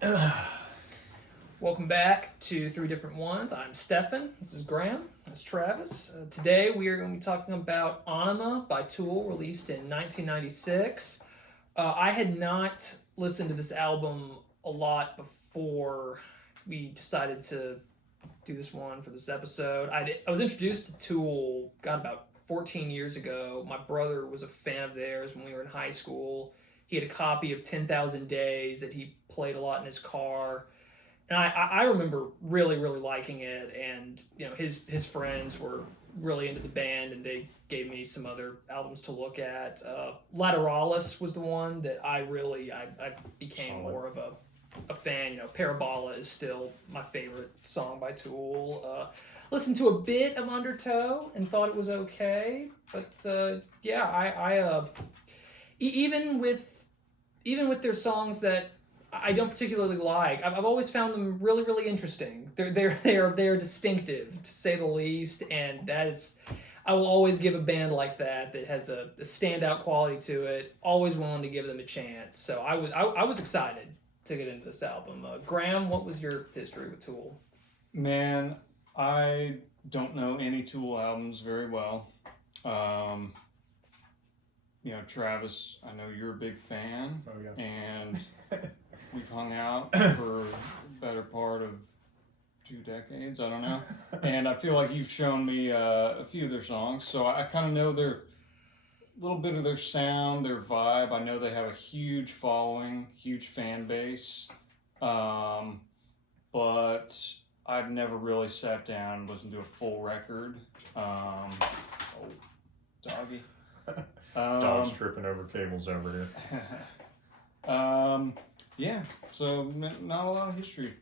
Welcome back to Three Different Ones. I'm Stefan. This is Graham. That's Travis. Today we are going to be talking about Ænima by Tool, released in 1996. I had not listened to this album a lot before we decided to do this one for this episode. I was introduced to Tool, about 14 years ago. My brother was a fan of theirs when we were in high school. He had a copy of 10,000 Days that he played a lot in his car. And I remember really liking it, and his friends were really into the band, and they gave me some other albums to look at. Lateralis was the one that I became more of a fan. Parabola is still my favorite song by Tool. Listened to a bit of Undertow and thought it was okay, but even with their songs that I don't particularly like, I've always found them really interesting. They're distinctive, to say the least, and I will always give a band like that has a standout quality to it. Always willing to give them a chance. So I was excited to get into this album. Graham, what was your history with Tool? Man, I don't know any Tool albums very well. Travis, I know you're a big fan. Oh, yeah. And we've hung out for the better part of 2 decades, I don't know. And I feel like you've shown me a few of their songs, so I kind of know a little bit of their sound, their vibe. I know they have a huge following, huge fan base, but I've never really sat down and listened to a full record. Doggy. Dog's tripping over cables over here. So not a lot of history.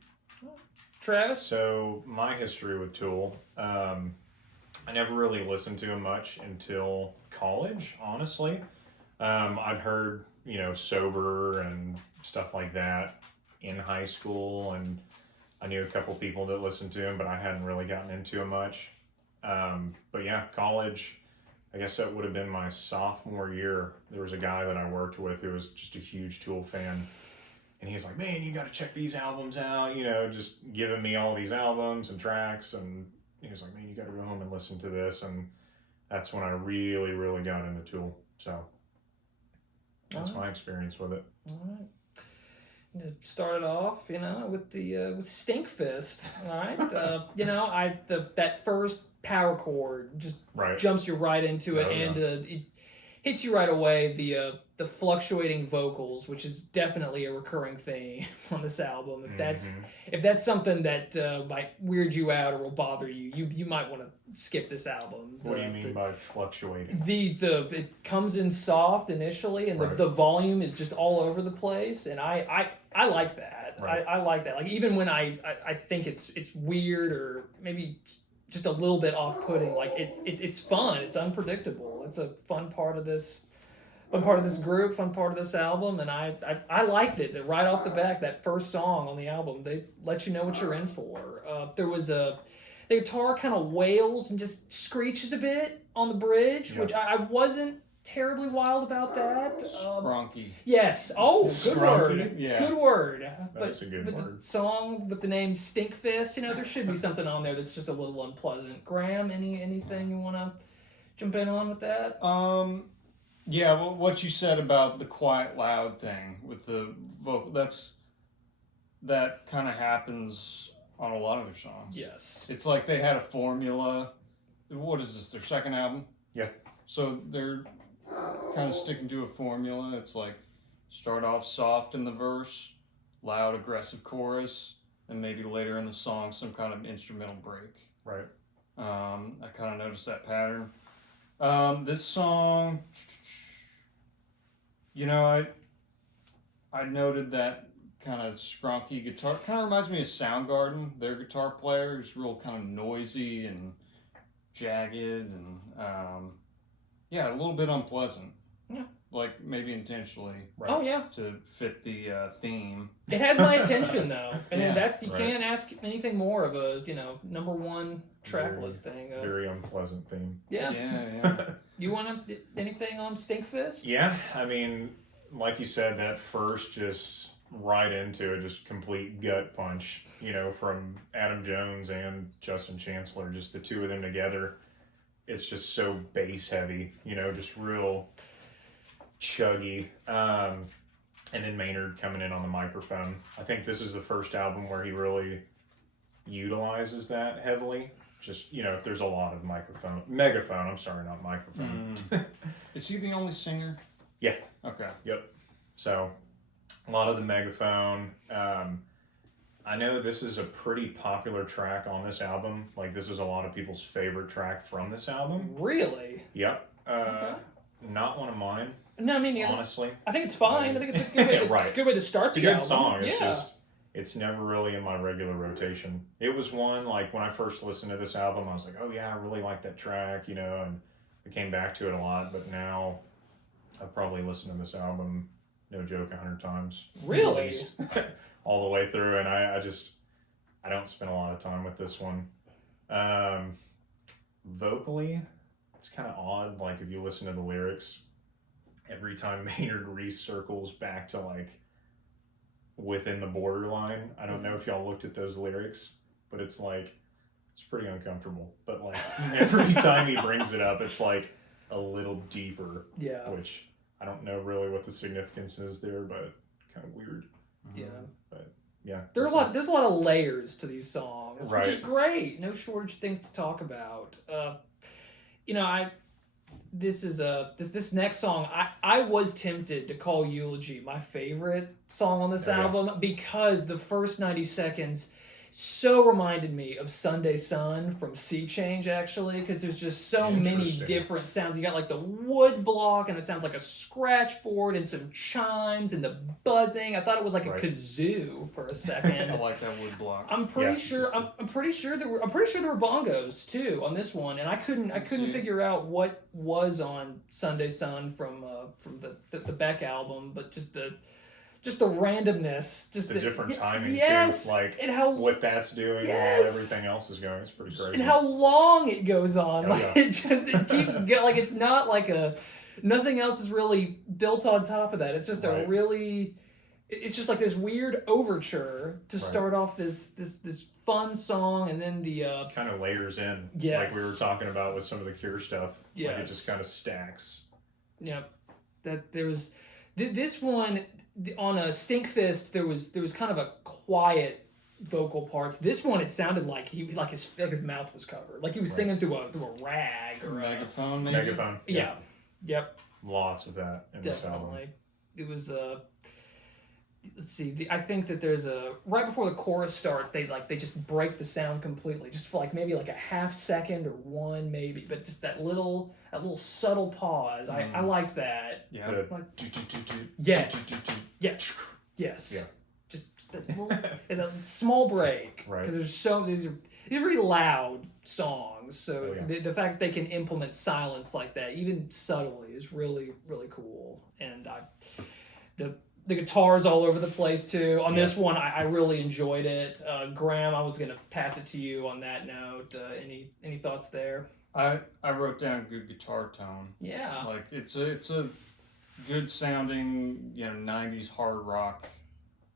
Travis? So my history with Tool, I never really listened to him much until college, honestly. I'd heard, Sober and stuff like that in high school, and I knew a couple people that listened to him, but I hadn't really gotten into him much. But yeah, college, I guess that would have been my sophomore year. There was a guy that I worked with who was just a huge Tool fan. And he was like, man, you got to check these albums out, just giving me all these albums and tracks. And he was like, man, you got to go home and listen to this. And that's when I really got into Tool. So that's my experience with it. All right. Started off, with with Stinkfist, all right? That first power chord just jumps you right into it, it hits you right away. The fluctuating vocals, which is definitely a recurring theme on this album. If that's something that might weird you out or will bother you, you might want to skip this album. What do you mean by fluctuating? It comes in soft initially, and the volume is just all over the place, and I like that. Right. I like that. Like, even when I think it's weird or maybe just a little bit off-putting, like it's fun. It's unpredictable. It's a fun part of this group, fun part of this album, and I liked it. That right off the bat, that first song on the album, they let you know what you're in for. The guitar kind of wails and just screeches a bit on the bridge, which I wasn't terribly wild about that. Skronky. Yes. Oh, good word. Yeah. Good word. That's a good word. But the song with the name Stinkfist, there should be something on there that's just a little unpleasant. Graham, anything you want to jump in on with that? Yeah, well, what you said about the quiet loud thing with the vocal, that kind of happens on a lot of their songs. Yes. It's like they had a formula. What is this, their second album? Yeah. So they're kind of sticking to a formula. It's like start off soft in the verse, loud, aggressive chorus, and maybe later in the song some kind of instrumental break. Right. I kind of noticed that pattern. This song, I noted that kind of skronky guitar. Kind of reminds me of Soundgarden, their guitar player, who's real kind of noisy and jagged and a little bit unpleasant. Yeah. Like maybe intentionally. Right. Oh yeah. To fit the theme. It has my attention though, and you can't ask anything more of a number one track listing. Very unpleasant theme. Yeah. Yeah. You want anything on Stinkfist? Yeah, I mean, like you said, that first just right into a just complete gut punch, from Adam Jones and Justin Chancellor, just the two of them together. It's just so bass heavy, just real chuggy. And then Maynard coming in on the microphone. I think this is the first album where he really utilizes that heavily. Just, there's a lot of megaphone, I'm sorry, not microphone. Is he the only singer? Yeah. Okay. Yep. So, a lot of the megaphone. I know this is a pretty popular track on this album. Like, this is a lot of people's favorite track from this album. Really? Yep. Okay. Not one of mine. No, I mean, honestly. I think it's fine. I think it's a good way to, right. it's a good way to start the album. album. It's a good song. It's yeah. just, it's never really in my regular rotation. It was one, like, when I first listened to this album, I was like, oh yeah, I really like that track, and I came back to it a lot, but now I've probably listened to this album, no joke, 100 times. Really? At least, all the way through, and I don't spend a lot of time with this one. Vocally, it's kind of odd, like, if you listen to the lyrics, every time Maynard recircles back to, like, within the borderline. I don't know if y'all looked at those lyrics, but it's like, it's pretty uncomfortable. But, like, every time he brings it up, it's like a little deeper. Yeah. Which I don't know really what the significance is there, but kind of weird. Yeah. But yeah. There's a lot of layers to these songs, right. which is great. No shortage of things to talk about. This next song, I was tempted to call Eulogy my favorite song on this album because the first 90 seconds so reminded me of Sunday Sun from Sea Change, actually, because there's just so many different sounds. You got like the wood block, and it sounds like a scratch board, and some chimes, and the buzzing. I thought it was like a kazoo for a second. I like that wood block. I'm pretty sure there were bongos too on this one, and I couldn't figure out what was on Sunday Sun from the Beck album, but just the randomness, just the different timing yes, too, like and how, what that's doing yes, while everything else is going. It's pretty crazy. And how long it goes on. Oh, like it keeps going. Like it's not like nothing else is really built on top of that. It's just it's just like this weird overture to start off this fun song, and then the kind of layers in. Yes. Like we were talking about with some of the Cure stuff. Yes. Like it just kind of stacks. Yeah. That there was this one on a Stinkfist. There was kind of a quiet vocal parts. This one, it sounded like his mouth was covered, like he was singing through a rag or a megaphone. Maybe? Megaphone. Yeah. Yep. Lots of that in this album. Definitely. It was let's see. I think that there's right before the chorus starts, they just break the sound completely, just for like maybe like a half second or one maybe, but just that little subtle pause. I liked that. Yeah. Like, yes. Yes. Yes. Yeah. Just that little, it's a small break, Right. because these are very loud songs. So the fact that they can implement silence like that, even subtly, is really, really cool. And the guitar's all over the place too. On this one, I really enjoyed it. Graham, I was gonna pass it to you on that note. Any thoughts there? I wrote down good guitar tone. Yeah. Like it's a good sounding, 90s hard rock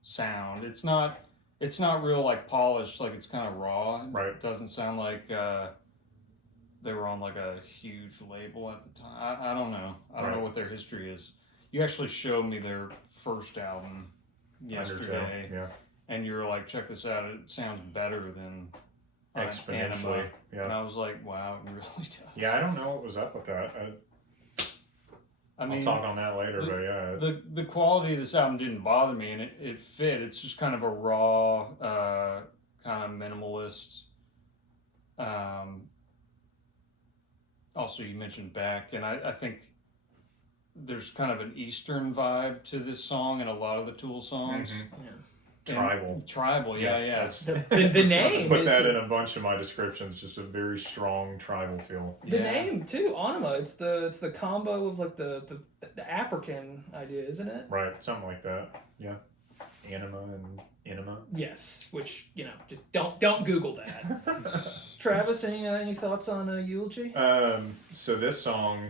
sound. It's not real like polished, like it's kind of raw. Right. It doesn't sound like they were on like a huge label at the time. I don't know. I don't know what their history is. You actually showed me their first album yesterday. Yeah. And you were like, check this out, it sounds better than Exponentially. Ænima. Yeah. And I was like, wow, it really does. Yeah, I don't know what was up with that. I mean, I'll talk on that later, but yeah. The quality of this album didn't bother me, and it fit. It's just kind of a raw, kind of minimalist. Also, you mentioned Beck, and I think there's kind of an Eastern vibe to this song and a lot of the Tool songs. Mm-hmm. Yeah. Tribal, yeah. That's, The name put is, that in a bunch of my descriptions. Just a very strong tribal feel. the name too, Ænima. It's the combo of like the African idea, isn't it? Right, something like that. Yeah, Anima and Ænima. Yes, which just don't Google that. Travis, any thoughts on Eulogy? So this song,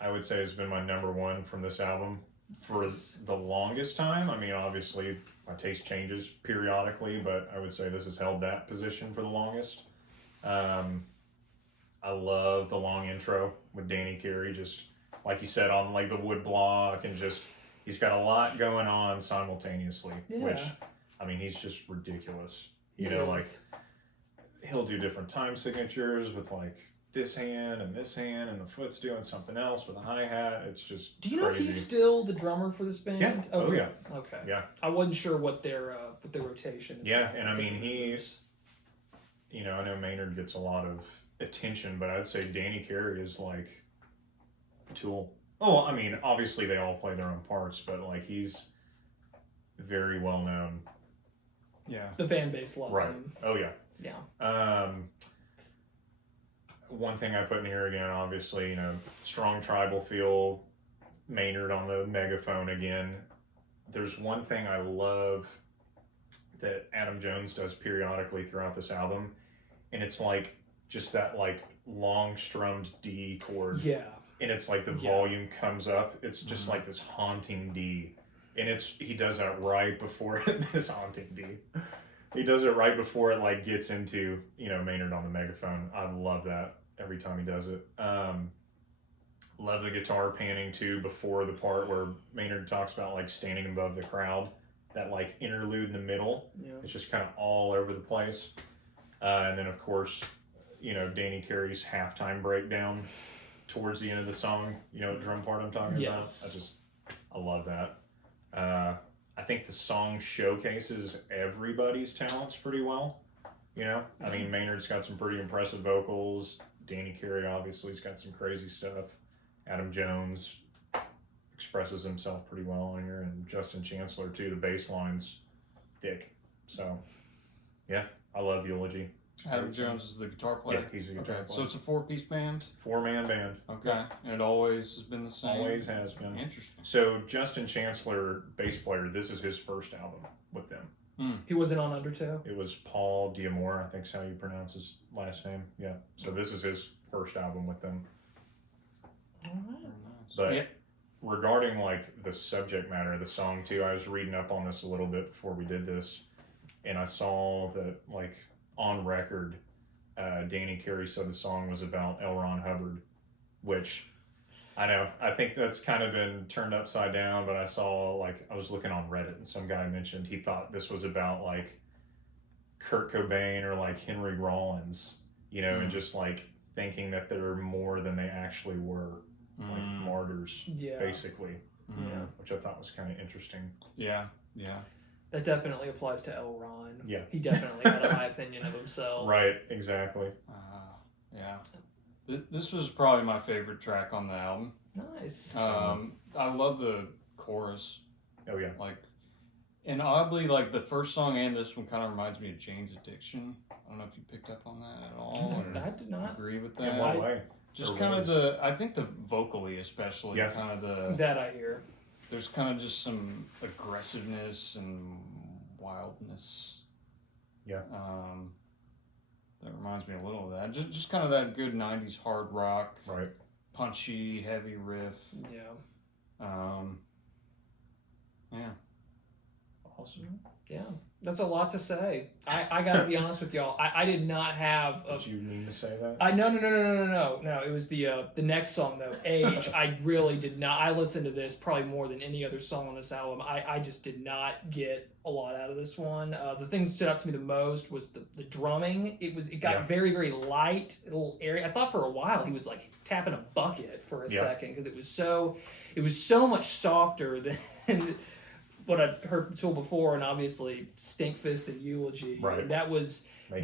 I would say, has been my number one from this album. For the longest time, I mean, obviously my taste changes periodically, but I would say this has held that position for the longest. I love the long intro with Danny Carey, just like you said, on like the wood block, and just he's got a lot going on simultaneously, which, I mean, he's just ridiculous. You know, like he'll do different time signatures with like this hand, and the foot's doing something else with a hi-hat. It's just Do you know crazy. if he's still the drummer for this band? Yeah. Okay. Oh, yeah. Okay. Yeah. I wasn't sure what their rotation is. Yeah, and I mean, he's, you know, I know Maynard gets a lot of attention, but I'd say Danny Carey is like Tool. Oh, I mean, obviously they all play their own parts, but like he's very well known. Yeah. The fan base loves him. Oh, yeah. Yeah. One thing I put in here again, obviously, you know, strong tribal feel, Maynard on the megaphone again. There's one thing I love that Adam Jones does periodically throughout this album, and it's like just that like long strummed D chord. Yeah. And it's like the volume comes up. It's just like this haunting D. And he does that right before this haunting D. He does it right before it like gets into, you know, Maynard on the megaphone. I love that every time he does it. Love the guitar panning too before the part where Maynard talks about like standing above the crowd. That like interlude in the middle. Yeah. It's just kind of all over the place. And then of course, you know, Danny Carey's halftime breakdown towards the end of the song. You know what drum part I'm talking about? I love that. I think the song showcases everybody's talents pretty well. You know, I mean, Maynard's got some pretty impressive vocals. Danny Carey obviously has got some crazy stuff. Adam Jones expresses himself pretty well on here, and Justin Chancellor too. The bass line's thick. So, yeah, I love Eulogy. Adam Jones is the guitar player? Yeah, he's a guitar player. So it's a 4-piece band? 4-man band. Okay. And it always has been the same? Always has been. Interesting. So Justin Chancellor, bass player, this is his first album with them. He wasn't on Undertow? It was Paul Diamore, I think is how you pronounce his last name. Yeah. So this is his first album with them. All right. But regarding like the subject matter of the song too, I was reading up on this a little bit before we did this, and I saw that like on record, Danny Carey said the song was about L. Ron Hubbard, which I know, I think that's kind of been turned upside down, but I saw like, I was looking on Reddit and some guy mentioned he thought this was about like Kurt Cobain or like Henry Rollins, you know, and just like thinking that they're more than they actually were, like martyrs, basically, you know, which I thought was kind of interesting. Yeah. That definitely applies to L. Ron. Yeah. He definitely had a high opinion of himself. Right, exactly. Yeah. This was probably my favorite track on the album. Nice. I love the chorus. Oh, yeah. Like, and oddly, like the first song and this one kind of reminds me of Jane's Addiction. I don't know if you picked up on that at all. I did not agree with that. In what way? Just kind of I think the vocally especially, kind of that I hear. There's kind of just some aggressiveness and wildness. Yeah. That reminds me a little of that. Just kind of that good 90s hard rock. Right. Punchy, heavy riff. Yeah. Yeah. Awesome. Yeah. That's a lot to say. I gotta be honest with y'all. I did not have. Did you mean to say that? No. It was the next song though. Age. I really did not. I listened to this probably more than any other song on this album. I just did not get a lot out of this one. The thing that stood out to me the most was the drumming. It got very, very light, a little airy. I thought for a while he was like tapping a bucket for a second because it was so much softer than what I'd heard from Tool before, and obviously Stinkfist and Eulogy. Right. That was the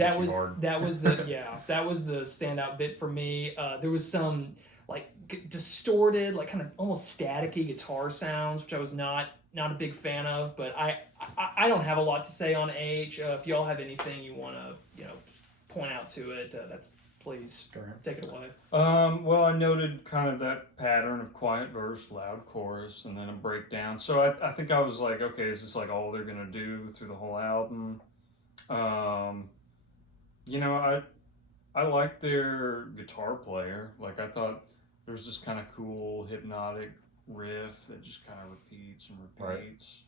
standout bit for me. There was some like distorted, like kind of almost staticky guitar sounds, which I was not a big fan of. But I don't have a lot to say on H. If y'all have anything you want to point out to it, that's please take it away. Well, I noted kind of that pattern of quiet verse, loud chorus, and then a breakdown. So I think I was like, okay, is this like all they're gonna do through the whole album? I liked their guitar player. Like I thought there was this kind of cool hypnotic riff that just kind of repeats and Right. repeats.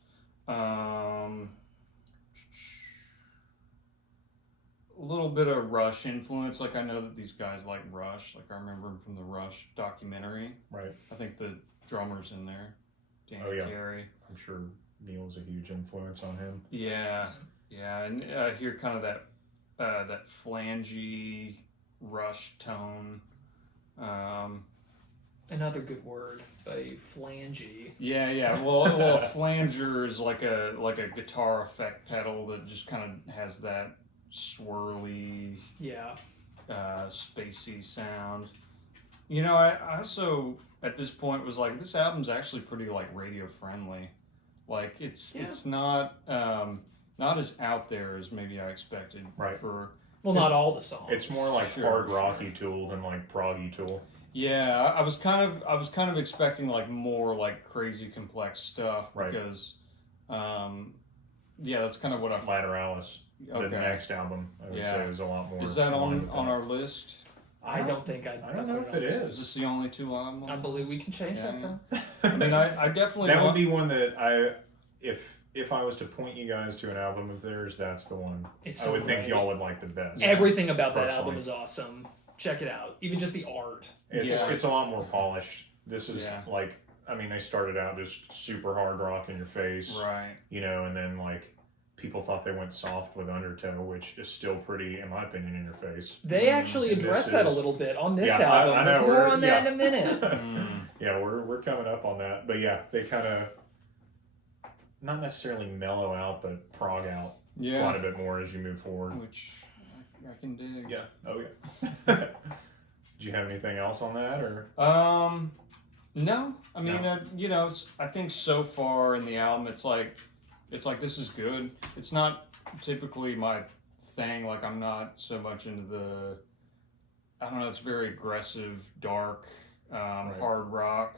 A little bit of Rush influence. Like I know that these guys like Rush. Like I remember them from the Rush documentary. Right. I think the drummer's in there, Danny Oh, yeah. Carey. I'm sure Neil's a huge influence on him. Yeah, and I hear kind of that flangey Rush tone. Another good word, a flangey. Yeah. Well, a flanger is like a guitar effect pedal that just kind of has that swirly, Yeah. spacey sound. You know, I also at this point was like, this album's actually pretty like radio friendly. Like it's not as out there as maybe I expected. Right. Well, not all the songs. It's more like hard rocky Tool than like proggy Tool. Yeah, I was kind of expecting like more like crazy complex stuff because, that's kind of what I. Lateralis, the next album, I would say, is a lot more. Is that on our list? I don't know if it is. Is this the only two albums? I believe we can change that. Though. I mean, I definitely. That would be one that if I was to point you guys to an album of theirs, that's the one. I would think y'all would like the best. Everything about that album is awesome. Check it out. Even just the art. It's a lot more polished. This is like, I mean, they started out just super hard rock in your face. Right. You know, and then like people thought they went soft with Undertow, which is still pretty, in my opinion, in your face. They actually address that a little bit on this album. I know. More on that in a minute. Yeah, we're coming up on that. But yeah, they kind of not necessarily mellow out, but prog out quite a bit more as you move forward. Which I can dig. Yeah. Oh yeah. Did you have anything else on that, or? No. I mean, I think so far in the album, it's like this is good. It's not typically my thing. Like I'm not so much into the. I don't know. It's very aggressive, dark, hard rock,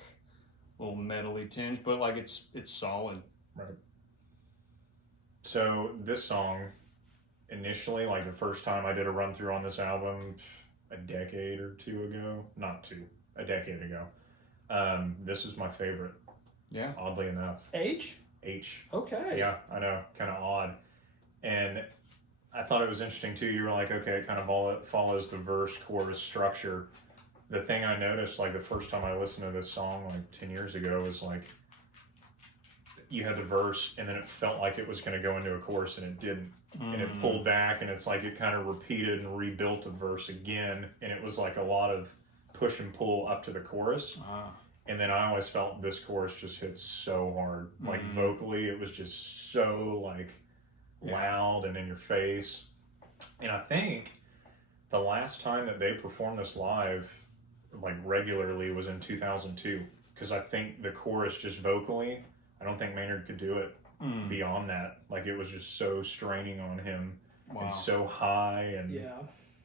little metally tinge, but like it's solid. Right. So this song, initially, like the first time I did a run through on this album, a decade or two ago, a decade ago. This is my favorite. Yeah. Oddly enough. H. Okay. Yeah, I know, kind of odd. And I thought it was interesting too. You were like, okay, it kind of all follows the verse chorus structure. The thing I noticed, like the first time I listened to this song, like 10 years ago, was like you had the verse, and then it felt like it was going to go into a chorus, and it didn't. And it pulled back, and it's like it kind of repeated and rebuilt the verse again, and it was like a lot of push and pull up to the chorus. And then I always felt this chorus just hit so hard. Like vocally, it was just so like loud and in your face. And I think the last time that they performed this live, like regularly, was in 2002. Because I think the chorus just vocally, I don't think Maynard could do it beyond that. Like it was just so straining on him and so high. And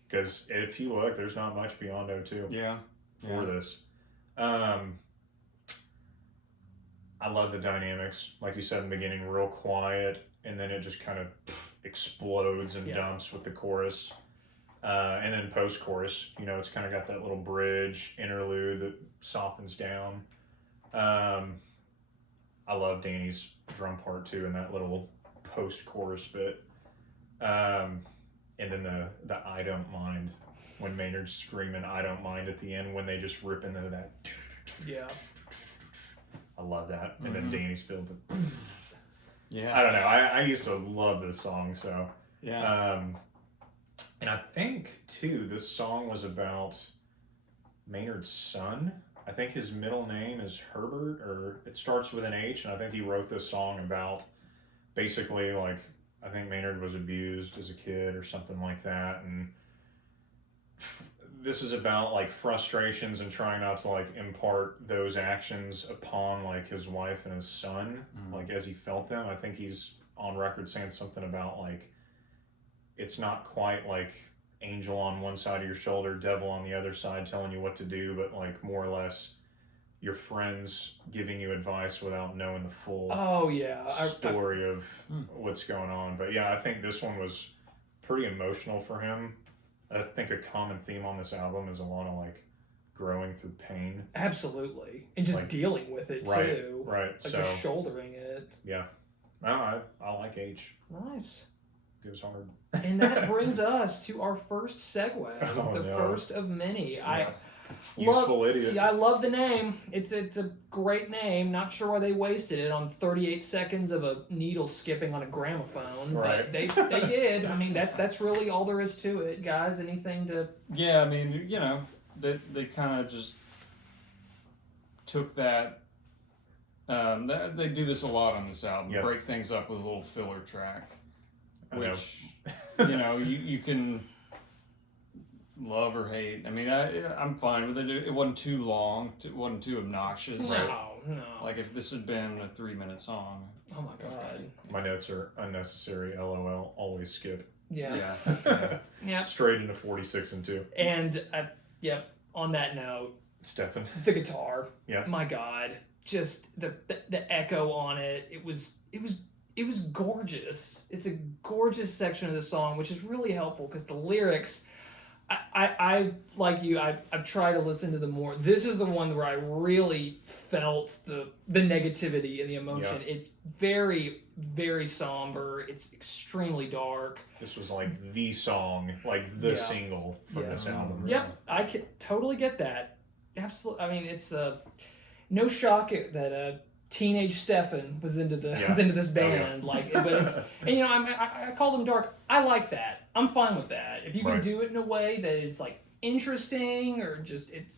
because if you look, there's not much beyond 02 for this. I love the dynamics. Like you said in the beginning, real quiet, and then it just kind of explodes and dumps with the chorus. And then post-chorus, it's kind of got that little bridge interlude that softens down. I love Danny's drum part too, in that little post-chorus bit. And then the I don't mind, when Maynard's screaming I don't mind at the end, when they just rip into that. Yeah. I love that. And then Danny's filled with Yeah. I don't know. I used to love this song, so. Yeah. And I think, too, this song was about Maynard's son. I think his middle name is Herbert, or it starts with an H, and I think he wrote this song about basically, like, I think Maynard was abused as a kid or something like that, and this is about, like, frustrations and trying not to, like, impart those actions upon, like, his wife and his son, like, as he felt them. I think he's on record saying something about, like, it's not quite, like, angel on one side of your shoulder, devil on the other side telling you what to do, but, like, more or less your friends giving you advice without knowing the full story of what's going on. But, yeah, I think this one was pretty emotional for him. I think a common theme on this album is a lot of, like, growing through pain. Absolutely. And just Like, dealing with it right, too. right. Like So just shouldering it. yeah, no, I like H. Nice. Goes hard. And that brings us to our first segue, Oh, the no. first of many. Yeah. Useful idiot. I love the name. It's a great name. Not sure why they wasted it on 38 seconds of a needle skipping on a gramophone, Right. but they did. I mean, that's really all there is to it, guys. Anything to? Yeah, I mean, you know, they kind of just took that. They do this a lot on this album. Yeah. Break things up with a little filler track, I know. which you know you can love or hate. I mean, I'm fine with it. It wasn't too long. It wasn't too obnoxious. No. Like if this had been a 3-minute song. Oh my god. My notes are unnecessary. LOL. Always skip. Yeah. Yeah. Yeah. Straight into 46 and 2. And yep. On that note, Stefan. the guitar. Yeah. My god. Just the echo on it. It was gorgeous. It's a gorgeous section of the song, which is really helpful because the lyrics. I like you. I've tried to listen to them more. This is the one where I really felt the negativity and the emotion. Yeah. It's very, very somber. It's extremely dark. This was like the song, like the Yeah. single from Yeah. this album. Yep, I can totally get that. Absolutely. I mean, it's no shock that teenage Stefan was into this band. Like, but it's and you know I call them dark. I like that. I'm fine with that. If you can Right. do it in a way that is like interesting or just it's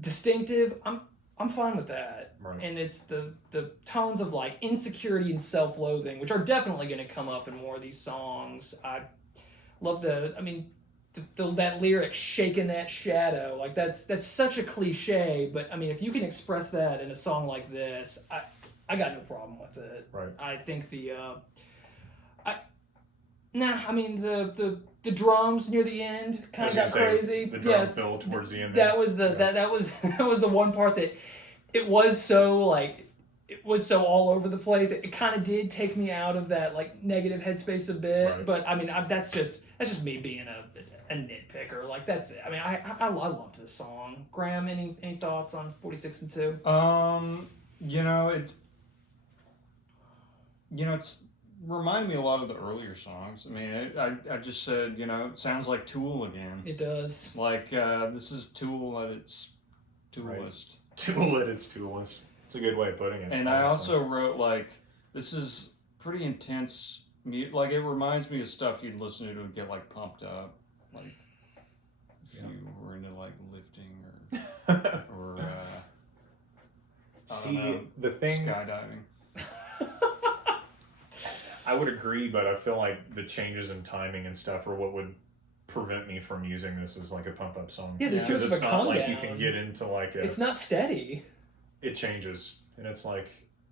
distinctive, I'm fine with that. Right. And it's the tones of like insecurity and self-loathing, which are definitely going to come up in more of these songs. I love that lyric, shaking that shadow. Like that's such a cliche, but I mean, if you can express that in a song like this, I got no problem with it. Right. I think the drums near the end kind of got crazy. The drum fill towards the end. That was that was the one part that it was so all over the place. It kind of did take me out of that like negative headspace a bit. Right. But I mean, that's just me being a nitpicker. Like that's it. I mean, I loved this song. Graham, any thoughts on 46 and 2? It's reminded me a lot of the earlier songs. I mean, I just said, it sounds like Tool again. It does. Like, this is Tool at its Toolist. Tool at its toolist. It's a good way of putting it. And I also wrote, like, this is pretty intense. Like, it reminds me of stuff you'd listen to and get, like, pumped up. Like, if you were into, like, lifting or See, I don't know, the thing... skydiving. I would agree, but I feel like the changes in timing and stuff are what would prevent me from using this as like a pump up song. Yeah, there's too because much it's of a not calm like down. you can get into like a. It's not steady. It changes, and it's like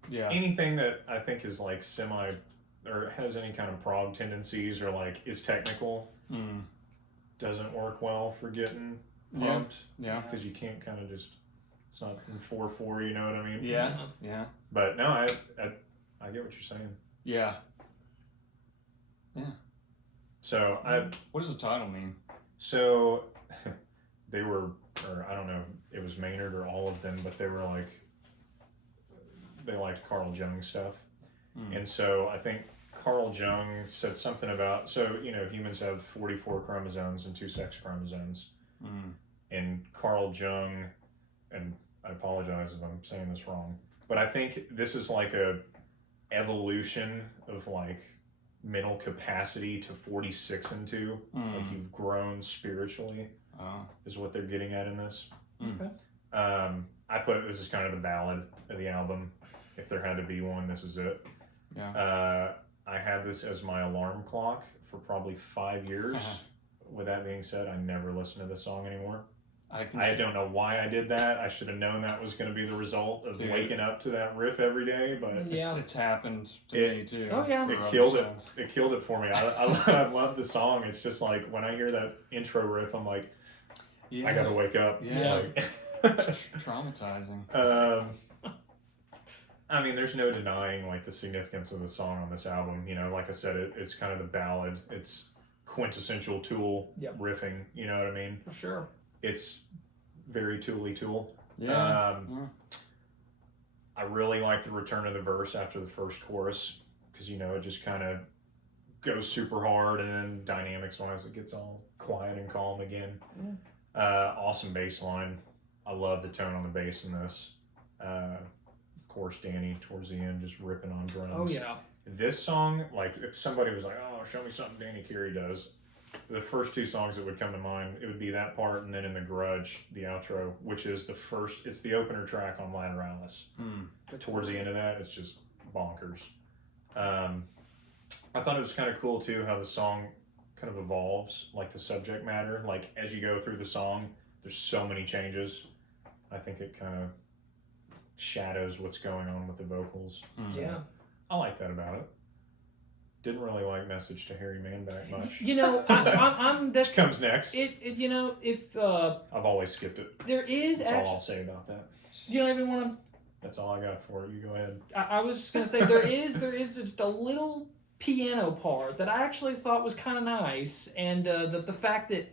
Yeah. anything that I think is like semi or has any kind of prog tendencies or like is technical doesn't work well for getting pumped. Yeah. Because you can't kind of just. It's not in 4/4. You know what I mean? Yeah. But no, I get what you're saying. Yeah. So What does the title mean? So they were, or I don't know if it was Maynard or all of them, but they were like, they liked Carl Jung stuff. And so I think Carl Jung said something about, so, humans have 44 chromosomes and 2 sex chromosomes. And Carl Jung, and I apologize if I'm saying this wrong, but I think this is like a evolution of like mental capacity to 46 and 2. Like you've grown spiritually is what they're getting at in this. Okay. I put this is kind of the ballad of the album. If there had to be one, this is it. Yeah. I had this as my alarm clock for probably 5 years. With that being said, I never listen to this song anymore. I don't know why I did that. I should have known that was going to be the result of waking up to that riff every day, but it's happened to me too. Oh yeah. it killed it. It killed it for me. I love the song. It's just like when I hear that intro riff, I'm like, I gotta wake up. Yeah. Like, It's traumatizing. I mean, there's no denying like the significance of the song on this album. Like I said, it's kind of the ballad. It's quintessential Tool riffing. You know what I mean? For sure. It's very Tool. Yeah. I really like the return of the verse after the first chorus because it just kind of goes super hard, and then dynamics wise it gets all quiet and calm again. Awesome bass line. I love the tone on the bass in this. Of course, Danny towards the end just ripping on drums. Oh yeah. This song, like if somebody was like, "Oh, show me something Danny Carey does," the first two songs that would come to mind, it would be that part, and then in The Grudge, the outro, which is it's the opener track on Lateralis. Towards the end of that, it's just bonkers. I thought it was kind of cool too how the song kind of evolves, like the subject matter, like as you go through the song, there's so many changes. I think it kind of shadows what's going on with the vocals. Yeah. I like that about it. Didn't really like Message to Harry Manback much. I'm Which comes next. If I've always skipped it. there is That's all I'll say about that. you don't even want to. That's all I got for it. You go ahead. I was just gonna say there is just a little piano part that I actually thought was kind of nice, and the fact that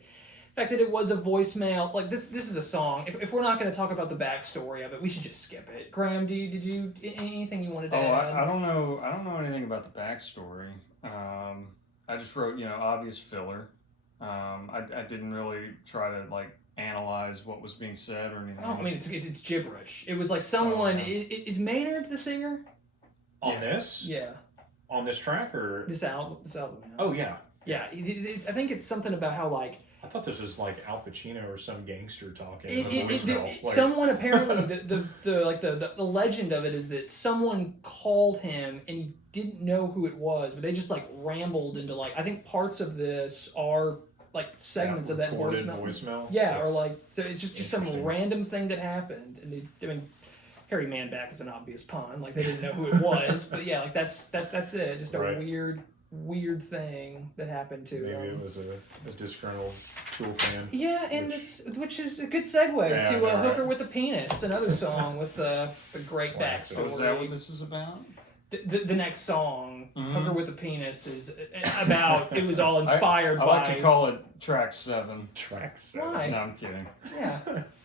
it was a voicemail, like this is a song. If we're not going to talk about the backstory of it, we should just skip it. Graham, did you anything you wanted to add? I don't know anything about the backstory. I just wrote obvious filler. I didn't really try to like analyze what was being said or anything. Oh, I mean it's gibberish. It was like someone is Maynard the singer On this? Yeah. On this track or This album. Yeah. Oh yeah. Yeah, I think it's something about how like I thought this was like Al Pacino or some gangster talking. Someone apparently the legend of it is that someone called him and he didn't know who it was, but they just like rambled into like I think parts of this are like segments of that voicemail. Yeah, or like so it's just some random thing that happened, and Harry Manback is an obvious pun. Like they didn't know who it was, but yeah, like that's it. Just a weird thing that happened to him. Maybe it was a disgruntled Tool fan. Yeah, and which is a good segue to Hooker with a Penis, another song with a great backstory. Is that what this is about? The next song, Hooker with a Penis, is about. It was all inspired by. I like to call it track 7. Track 7. Why? No, I'm kidding. Yeah.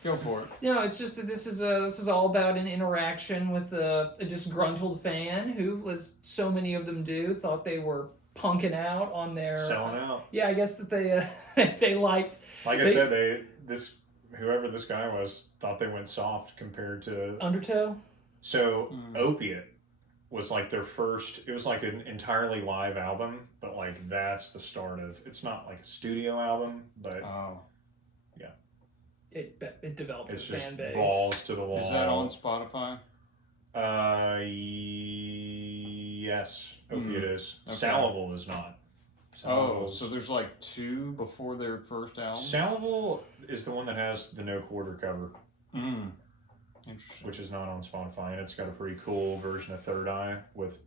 Go for it. It's just that this is all about an interaction with a disgruntled fan who, as so many of them do, thought they were punking out on their selling out. Yeah, I guess that they they liked. Like I said, whoever this guy was thought they went soft compared to Undertow. So Opiate was like their first. It was like an entirely live album, but like that's the start of. It's not like a studio album, but yeah, it developed it's a fan base. Balls to the wall. Is that on Spotify? Yes, Opiate is. Okay. Salival is not. So there's like 2 before their first album? Salival is the one that has the no quarter cover. Interesting. Which is not on Spotify, and it's got a pretty cool version of Third Eye with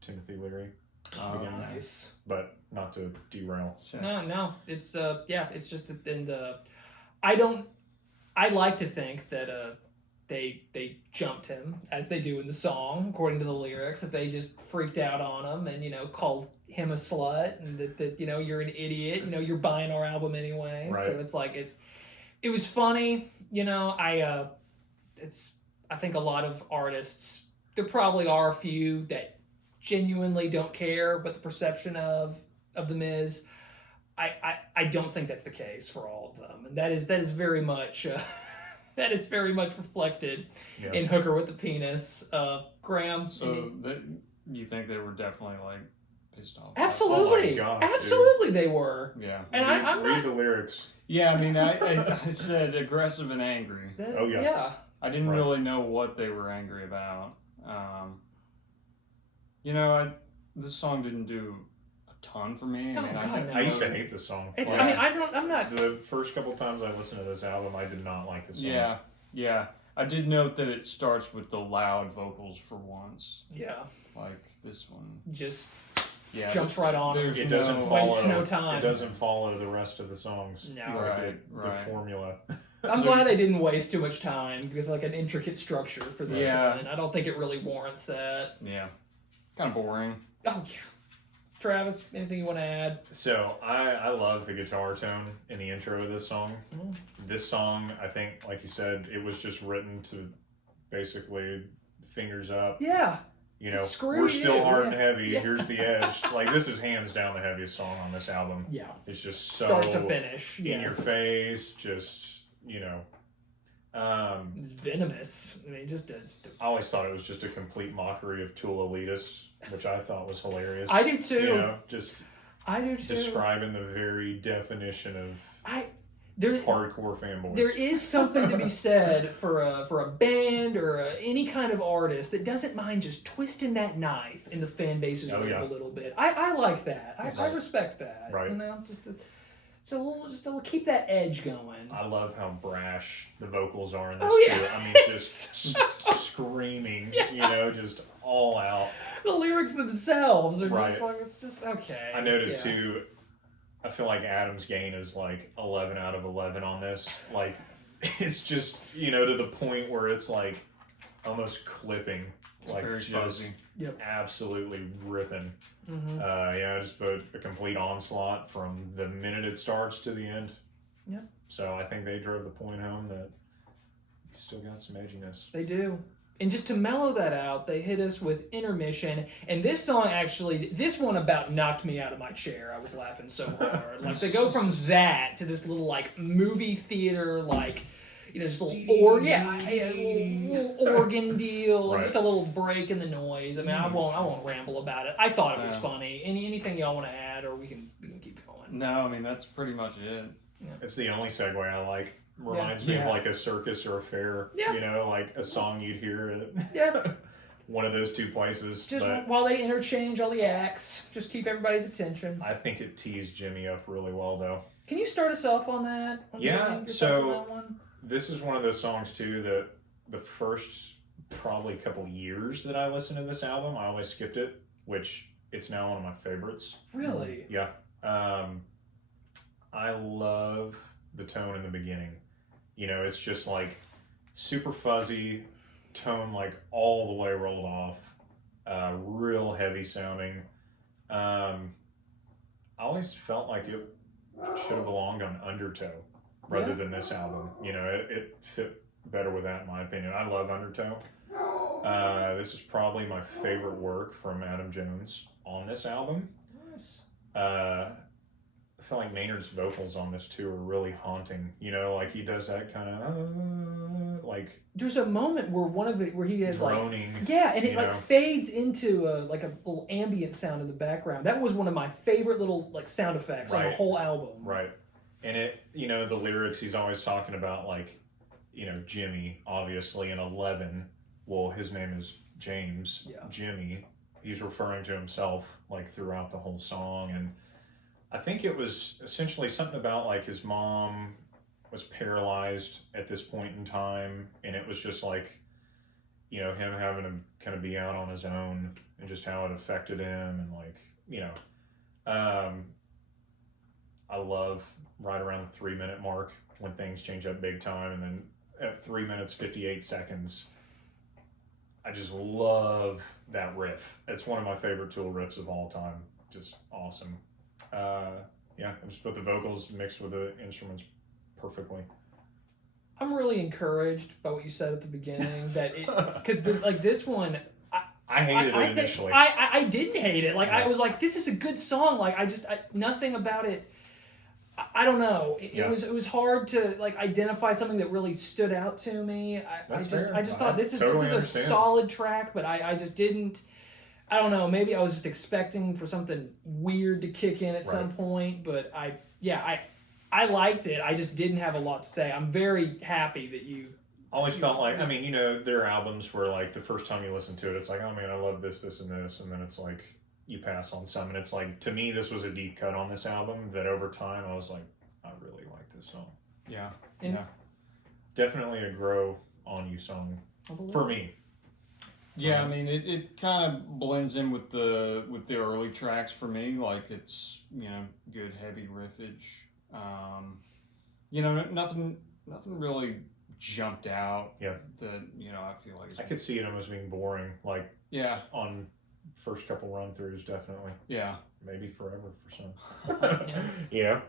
Timothy Leary. Nice. But not to derail. No, it's it's just that I like to think that they jumped him as they do in the song, according to the lyrics, that they just freaked out on him and called him a slut, and that you're an idiot, you're buying our album anyway. Right. So it's like it was funny, I think a lot of artists, there probably are a few that genuinely don't care, but the perception of them is, I don't think that's the case for all of them, and that is very much that is very much reflected in Hooker with the Penis. Graham. So you think they were definitely like pissed off? Absolutely, oh my gosh, absolutely, dude. They were. Yeah, and I'm read not. the lyrics. Yeah, I mean, I said aggressive and angry. Yeah. I didn't really know what they were angry about. This song didn't do a ton for me. I used to hate this song. I'm not. The first couple times I listened to this album, I did not like this song. Yeah. I did note that it starts with the loud vocals for once. Yeah. Like this one. Just jumps right on. It doesn't waste no time. It doesn't follow the rest of the songs. No. Right. The formula. I'm glad they didn't waste too much time with like an intricate structure for this one. I don't think it really warrants that. Yeah. Kind of boring. Oh yeah. Travis, anything you want to add? So I love the guitar tone in the intro of this song. this song, I think, like you said, it was just written to basically fingers up. Yeah. You know, Screw we're still you, hard yeah. and heavy. Yeah. Here's the edge. Like, this is hands down the heaviest song on this album. Yeah. It's just so Start to finish. in your face. Just, you know. It's venomous. I mean, I always thought it was just a complete mockery of Tool elitists, which I thought was hilarious. I do too. You know, just I do too. describing the very definition of hardcore fanboys. There is something to be said for a band or any kind of artist that doesn't mind just twisting that knife in the fan base's rib a little bit. I like that. I respect that. Right. You know, just a little keep that edge going. I love how brash the vocals are in this Oh, yeah. too. I mean, just screaming, Yeah. you know, just all out. The lyrics themselves are just Right. like, it's just okay. I noted too, I feel like Adam's gain is like 11 out of 11 on this. Like, it's just, you know, to the point where it's like almost clipping. Like, very just fuzzy. absolutely ripping. Mm-hmm. Yeah, just put a complete onslaught from the minute it starts to the end. Yep. So I think they drove the point home that you still got some edginess. They do. And just to mellow that out, they hit us with Intermission. And this song actually, this one about knocked me out of my chair. I was laughing so hard. Like, they go from that to this little, like, movie theater, like, you know, just a little organ deal, Right. just a little break in the noise. I mean, I won't ramble about it. I thought it was Yeah. funny. Anything y'all want to add, or we can keep going. No, I mean that's pretty much it. It's the only segue I like. Reminds me of like a circus or a fair. Yeah. You know, like a song you'd hear at Yeah, one of those two places. just but while they interchange all the acts, just keep everybody's attention. I think it teased Jimmy up really well, though. Can you start us off on that? Yeah, Your thoughts so- on that one? This is one of those songs too that the first probably couple years that I listened to this album, I always skipped it, which it's now one of my favorites. Really? Yeah. I love the tone in the beginning. You know, it's just like super fuzzy tone, like all the way rolled off, real heavy sounding. I always felt like it should have belonged on Undertow rather than this album. You know, it fit better with that in my opinion. I love Undertow. This is probably my favorite work from Adam Jones on this album. Nice. I feel like Maynard's vocals on this too are really haunting. You know, like he does that kind of like There's a moment where he has droning. like and it you like know. fades into like a little ambient sound in the background. That was one of my favorite little like sound effects on the Right. whole album. Right. And it, you know, the lyrics, he's always talking about like, you know, Jimmy, obviously, in 11. Well, his name is James. Yeah. Jimmy. He's referring to himself like throughout the whole song. And I think it was essentially something about like his mom was paralyzed at this point in time. And it was just like, you know, him having to kind of be out on his own and just how it affected him. And like, you know, I love right around the 3-minute mark when things change up big time. And then at 3 minutes, 58 seconds, I just love that riff. It's one of my favorite Tool riffs of all time. Just awesome. Yeah, I just put the vocals mixed with the instruments perfectly. I'm really encouraged by what you said at the beginning that it because like this one. I hated I it initially. I didn't hate it. Like Yeah. I was like, this is a good song. Like nothing about it. I don't know. It was hard to like identify something that really stood out to me. That's I just fair. I just I thought this is totally a understand. solid track, but I just didn't. I don't know. Maybe I was just expecting for something weird to kick in at some point, but I liked it. I just didn't have a lot to say. I'm very happy that you. I always felt like, I mean, you know, there are albums where like the first time you listen to it, it's like, oh man, I love this, this, and this, and then it's like you pass on some, and it's like, to me, this was a deep cut on this album that over time I was like, I really like this song. Yeah. And- Yeah. Definitely a grow on you song for me. Yeah, I mean it kind of blends in with the early tracks for me. Like it's, you know, good heavy riffage. You know, nothing really jumped out. Yeah. That, you know, I feel like I could see it almost being boring, like yeah, on first couple run throughs, definitely. yeah. Maybe forever for some. Yeah. You know?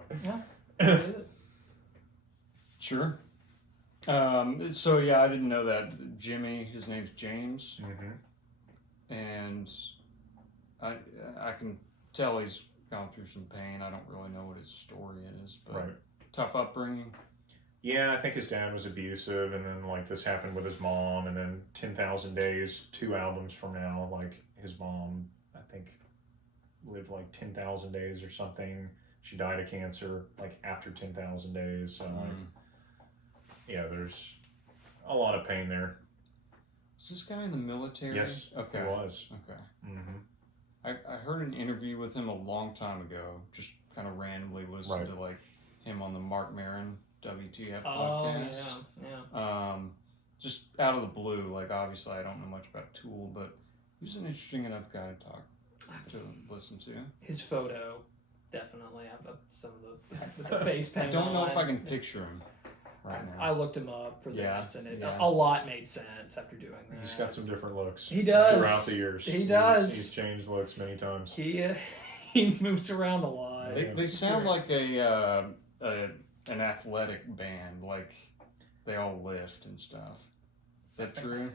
Yeah. Sure. So yeah, I didn't know that Jimmy. His name's James, and I can tell he's gone through some pain. I don't really know what his story is, but tough upbringing. Yeah, I think his dad was abusive, and then like this happened with his mom, and then 10,000 Days, 2 albums from now, like his mom, I think, lived like 10,000 days or something. She died of cancer like after 10,000 days. So like, yeah, there's a lot of pain there. Is this guy in the military? Yes, okay. He was. Okay. I heard an interview with him a long time ago. Just kind of randomly listened to like him on the Mark Maron WTF podcast. Yeah. Just out of the blue. Like obviously I don't know much about Tool, but he was an interesting enough guy to listen to. His photo, definitely. I've got some of with the face paint. I don't know if I can picture him right now. I looked him up for this, and yeah. a lot made sense after doing that. He's got some different looks. He does. Throughout the years. He does. He's changed looks many times. He moves around a lot. They sound like an athletic band, like they all lift and stuff. Is that true?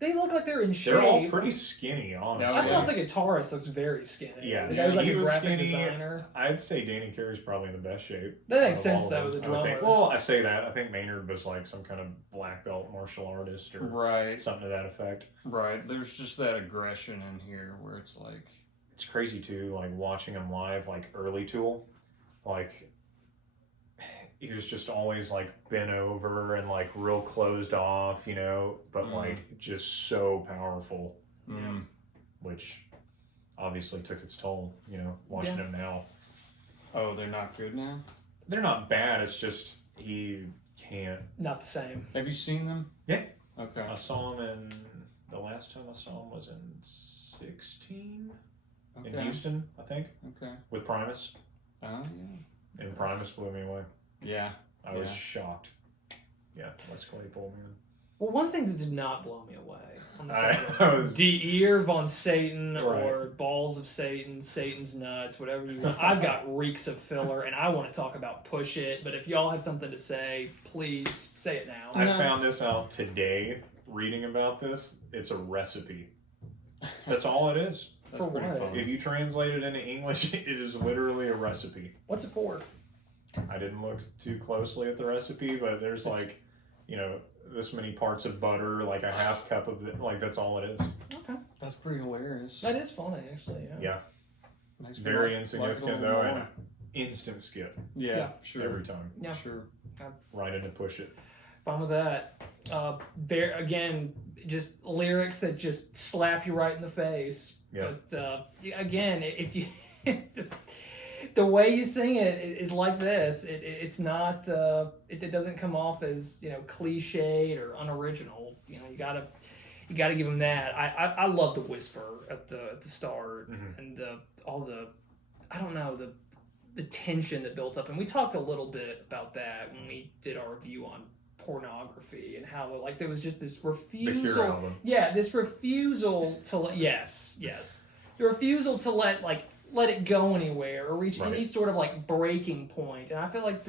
They look like they're in shape. They're all pretty skinny, honestly. I thought the guitarist looks very skinny. Yeah, the guy's like a was graphic skinny. designer. I'd say Danny Carey's probably in the best shape. That makes of all sense of though, them, the I drummer. think. Well, I say that. I think Maynard was like some kind of black belt martial artist or something to that effect. Right. There's just that aggression in here where it's like... It's crazy too, like watching him live, like early Tool. Like, he was just always like bent over and like real closed off, you know, but like just so powerful, which obviously took its toll, you know, watching him now. Oh, they're not good now? They're not bad, it's just he can't. Not the same. Have you seen them? Yeah. Okay. I saw him the last time I saw him was in 16 in Houston, I think. Okay. With Primus. Oh, yeah. And Primus blew me away. Yeah. I was shocked. Yeah, Les Claypool, man. Well, one thing that did not blow me away on the I side was- Die Ear von Satan or Balls of Satan, Satan's Nuts, whatever you want. I've got reeks of filler, and I want to talk about Push It, but if y'all have something to say, please say it now. I found this out today, reading about this. It's a recipe. That's all it is. For what? If you translate it into English, it is literally a recipe. What's it for? I didn't look too closely at the recipe, but there's like, you know, this many parts of butter, like a half cup of it, like that's all it is. Okay. That's pretty hilarious. That is funny, actually, Yeah. Makes me Very like insignificant a though, little and instant skip Yeah, sure. every time. Yeah. Sure. Right into Push It. Fine with that. Again, just lyrics that just slap you right in the face. Yeah. But again, if you the way you sing it is like this. It's not. It doesn't come off as, you know, cliched or unoriginal. You know, you gotta give them that. I love the whisper at the start and all the I don't know the tension that built up, and we talked a little bit about that when we did our review on pornography and how like there was just this refusal. This refusal to the refusal to let it go anywhere or reach any sort of like breaking point. And I feel like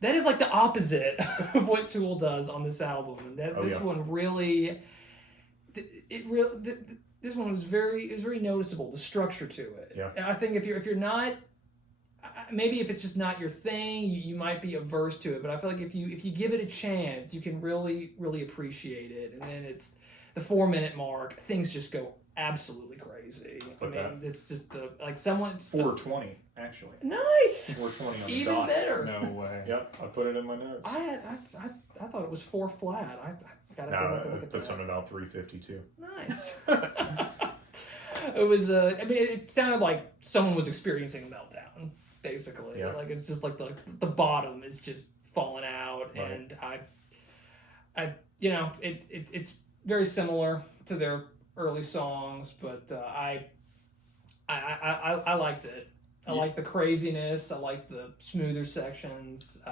that is like the opposite of what Tool does on this album. And this one really, this one was very noticeable. The structure to it. Yeah. And I think if you're not, maybe if it's just not your thing, you might be averse to it. But I feel like if you give it a chance, you can really appreciate it. And then it's the 4-minute mark, things just go absolutely crazy. It's just someone 420 actually. Nice. 420 on the Even dot. better. No way. Yep, I put it in my notes. I thought it was 4 flat. I gotta go back and look at put that. something about 352. Nice. It was. It sounded like someone was experiencing a meltdown. Basically, like it's just like the bottom is just falling out, and I it's very similar to their early songs, but I liked it. I liked the craziness. I liked the smoother sections.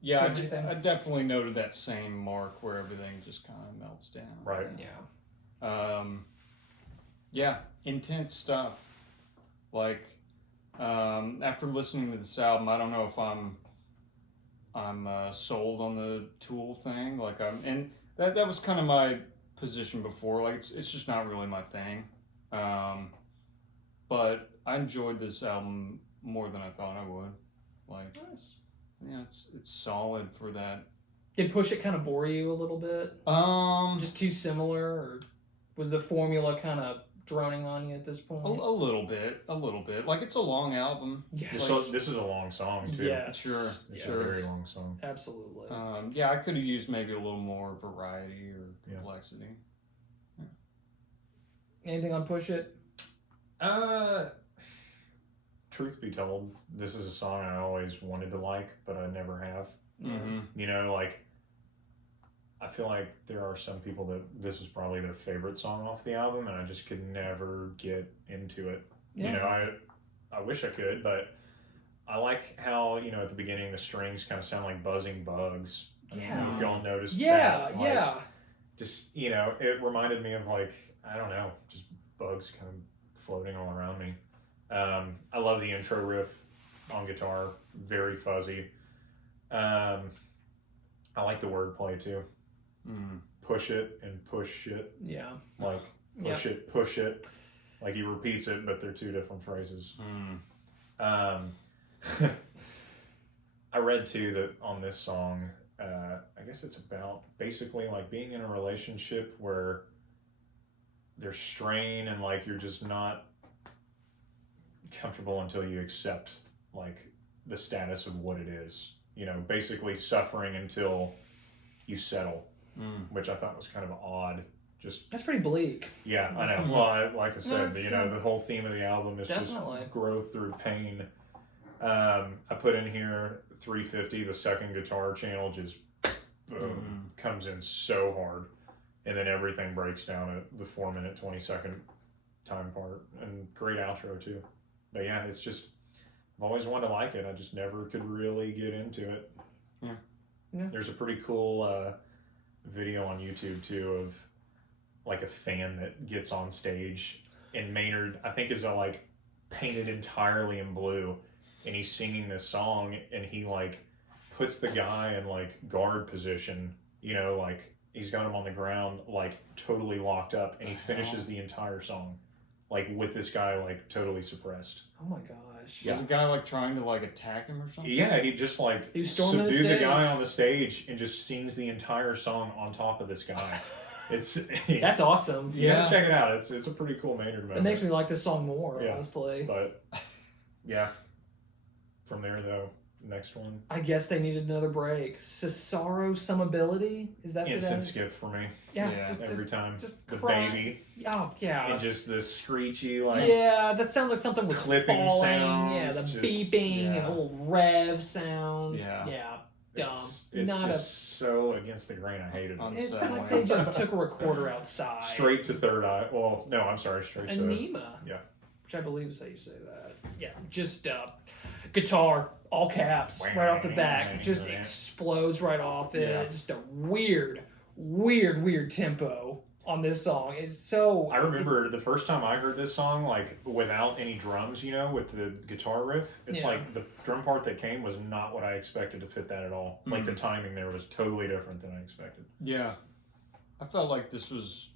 Yeah, I definitely noted that same mark where everything just kind of melts down. Right. Yeah. Yeah, intense stuff. Like, after listening to this album, I don't know if I'm I'm sold on the Tool thing. Like and that was kind of my position before. Like it's just not really my thing. But I enjoyed this album more than I thought I would. Like, Nice. yeah, it's solid for that. Did Push It kind of bore you a little bit? Just too similar, or was the formula kind of droning on you at this point? A little bit. Like, it's a long album. Yes. This is a long song too. Yes. Sure. It's Sure. a very long song. Absolutely. Yeah, I could have used maybe a little more variety or complexity. Anything on Push It? Truth be told, this is a song I always wanted to like, but I never have. Mm-hmm. You know, like, I feel like there are some people that this is probably their favorite song off the album, and I just could never get into it. Yeah. You know, I wish I could, but I like how, you know, at the beginning the strings kind of sound like buzzing bugs. I don't know if y'all noticed that. Like, just, you know, it reminded me of, like, I don't know, just bugs kind of floating all around me. I love the intro riff on guitar, very fuzzy. I like the wordplay too. Push it and push it. Yeah. Like push it. Like he repeats it, but they're two different phrases. I read too that on this song, I guess it's about basically like being in a relationship where there's strain and like you're just not comfortable until you accept like the status of what it is. You know, basically suffering until you settle, which I thought was kind of odd. Just that's pretty bleak. Yeah, I know. Well, like I said, No, you know, the whole theme of the album is definitely just growth through pain. I put in here 350, the second guitar channel just boom, comes in so hard. And then everything breaks down at the 4-minute, 20-second time part. And great outro, too. But yeah, it's just, I've always wanted to like it. I just never could really get into it. Yeah. There's a pretty cool video on YouTube, too, of like a fan that gets on stage. And Maynard, I think, is like painted entirely in blue. And he's singing this song, and he like puts the guy in like guard position, you know, like he's got him on the ground, like totally locked up, and he finishes the entire song, like with this guy like totally suppressed. Oh my gosh! Is the guy like trying to like attack him or something? Yeah, he just like subdued the guy on the stage and just sings the entire song on top of this guy. It's that's awesome. Yeah, check it out. It's a pretty cool Maynard moment. It makes me like this song more, honestly. But yeah, from there though. Next one. I guess they needed another break. Cesaro Some Ability? Is that instant skip for me? Yeah, just every time. Just the cry. Baby. Oh yeah. And just the screechy like. Yeah, that sounds like something was clipping falling. sounds. Yeah, the beeping and a little rev sound. Yeah. Dumb. It's not just so against the grain. I hated it. It's like they just took a recorder outside. Straight to Third Eye. Well, no, I'm sorry. Straight to Ænima. Yeah. Which I believe is how you say that. Yeah, just guitar, all caps, right off the back, just explodes right off it. Yeah. Just a weird tempo on this song. It's so. I remember the first time I heard this song, like without any drums, you know, with the guitar riff. It's like the drum part that came was not what I expected to fit that at all. Like the timing there was totally different than I expected. Yeah, I felt like this was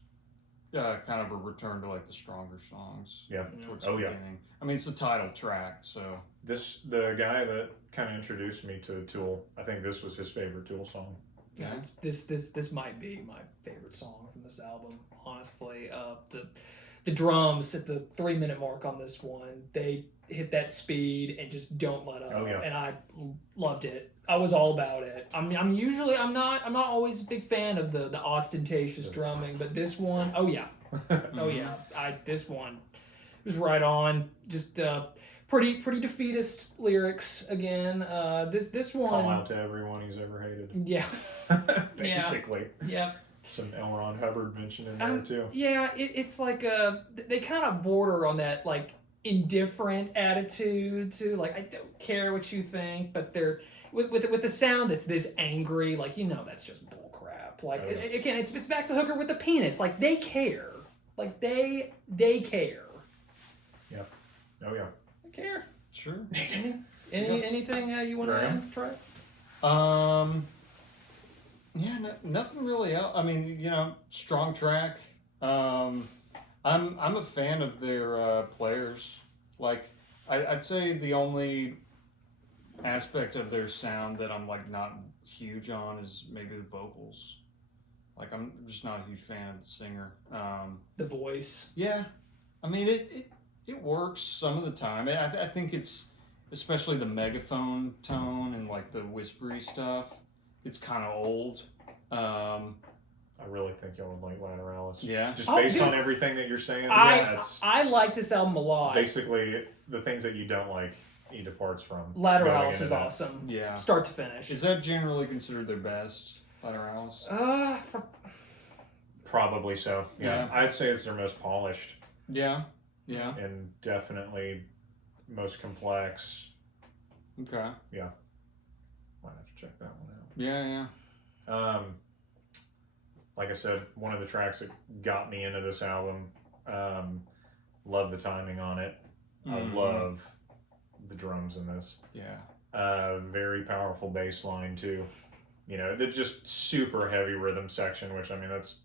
kind of a return to like the stronger songs. Yeah. Towards the beginning. I mean, it's the title track, so. The guy that kind of introduced me to Tool, I think this was his favorite Tool song. Yeah, this might be my favorite song from this album, honestly. The drums at the 3-minute mark on this one, they hit that speed and just don't let up. Oh, yeah. And I loved it. I was all about it. I'm not always a big fan of the ostentatious drumming, but this one, oh yeah, this one was right on. Just pretty defeatist lyrics again. This one. Call out to everyone he's ever hated. Yeah. Basically. Yeah. Some L. Ron Hubbard mentioned in there too. Yeah, it's like they kind of border on that like indifferent attitude too. Like I don't care what you think, but they're with the sound that's this angry. Like that's just bull crap. Like again, it's back to Hooker with the penis. Like they care. Like they care. Yeah. Oh yeah. They care. Sure. Anything you want to add, Trey? Yeah, nothing really else. I mean, strong track. I'm a fan of their players. Like, I'd say the only aspect of their sound that I'm like not huge on is maybe the vocals. Like, I'm just not a huge fan of the singer. The voice. Yeah, I mean it works some of the time. I think it's especially the megaphone tone and like the whispery stuff. It's kind of old. I really think y'all would like Lateralis. Yeah. Just Oh, based dude. on everything that you're saying, I like this album a lot. basically the things that you don't like, he departs from. Lateralis is awesome. Yeah. Start to finish. Is that generally considered their best, Lateralis? Probably so. Yeah. I'd say it's their most polished. Yeah. Yeah. And definitely most complex. Okay. Yeah. Might have to check that one out. Yeah, yeah. Like I said, one of the tracks that got me into this album, love the timing on it. I love the drums in this. Yeah. Very powerful bass line too. The just super heavy rhythm section, which I mean that's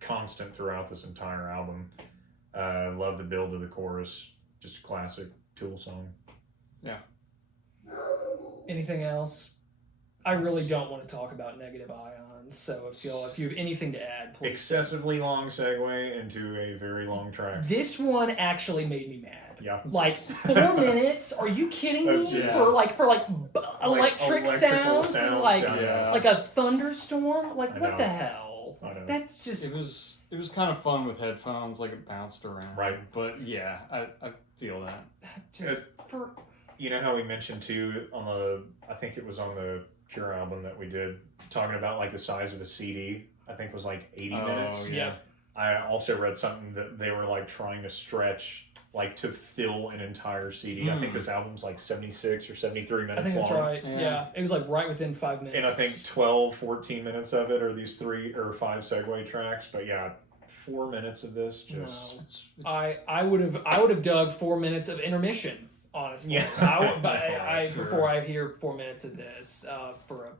constant throughout this entire album. Love the build of the chorus. Just a classic Tool song. Yeah. Anything else? I really don't want to talk about Negative Ions, so if you have anything to add, please. Excessively long segue into a very long track. This one actually made me mad. Yeah. Like 4 minutes? Are you kidding me? Yeah. For electric electrical sounds and like yeah. like a thunderstorm? Like I what know. the hell? I know. That's just It was kind of fun with headphones, like it bounced around. Right. But yeah, I feel that. just for You know how we mentioned too I think it was on the Cure album that we did, talking about like the size of a CD. I think was like 80 minutes. yeah. I also read something that they were like trying to stretch like to fill an entire CD. I think this album's like 76 or 73 minutes I think that's long. right. Yeah. It was like right within 5 minutes. And I think 12, 14 minutes of it are these 3 or 5 segue tracks. But yeah, 4 minutes of this just... No. It's I would have dug 4 minutes of intermission, honestly. Yeah. Sure. Before I hear 4 minutes of this for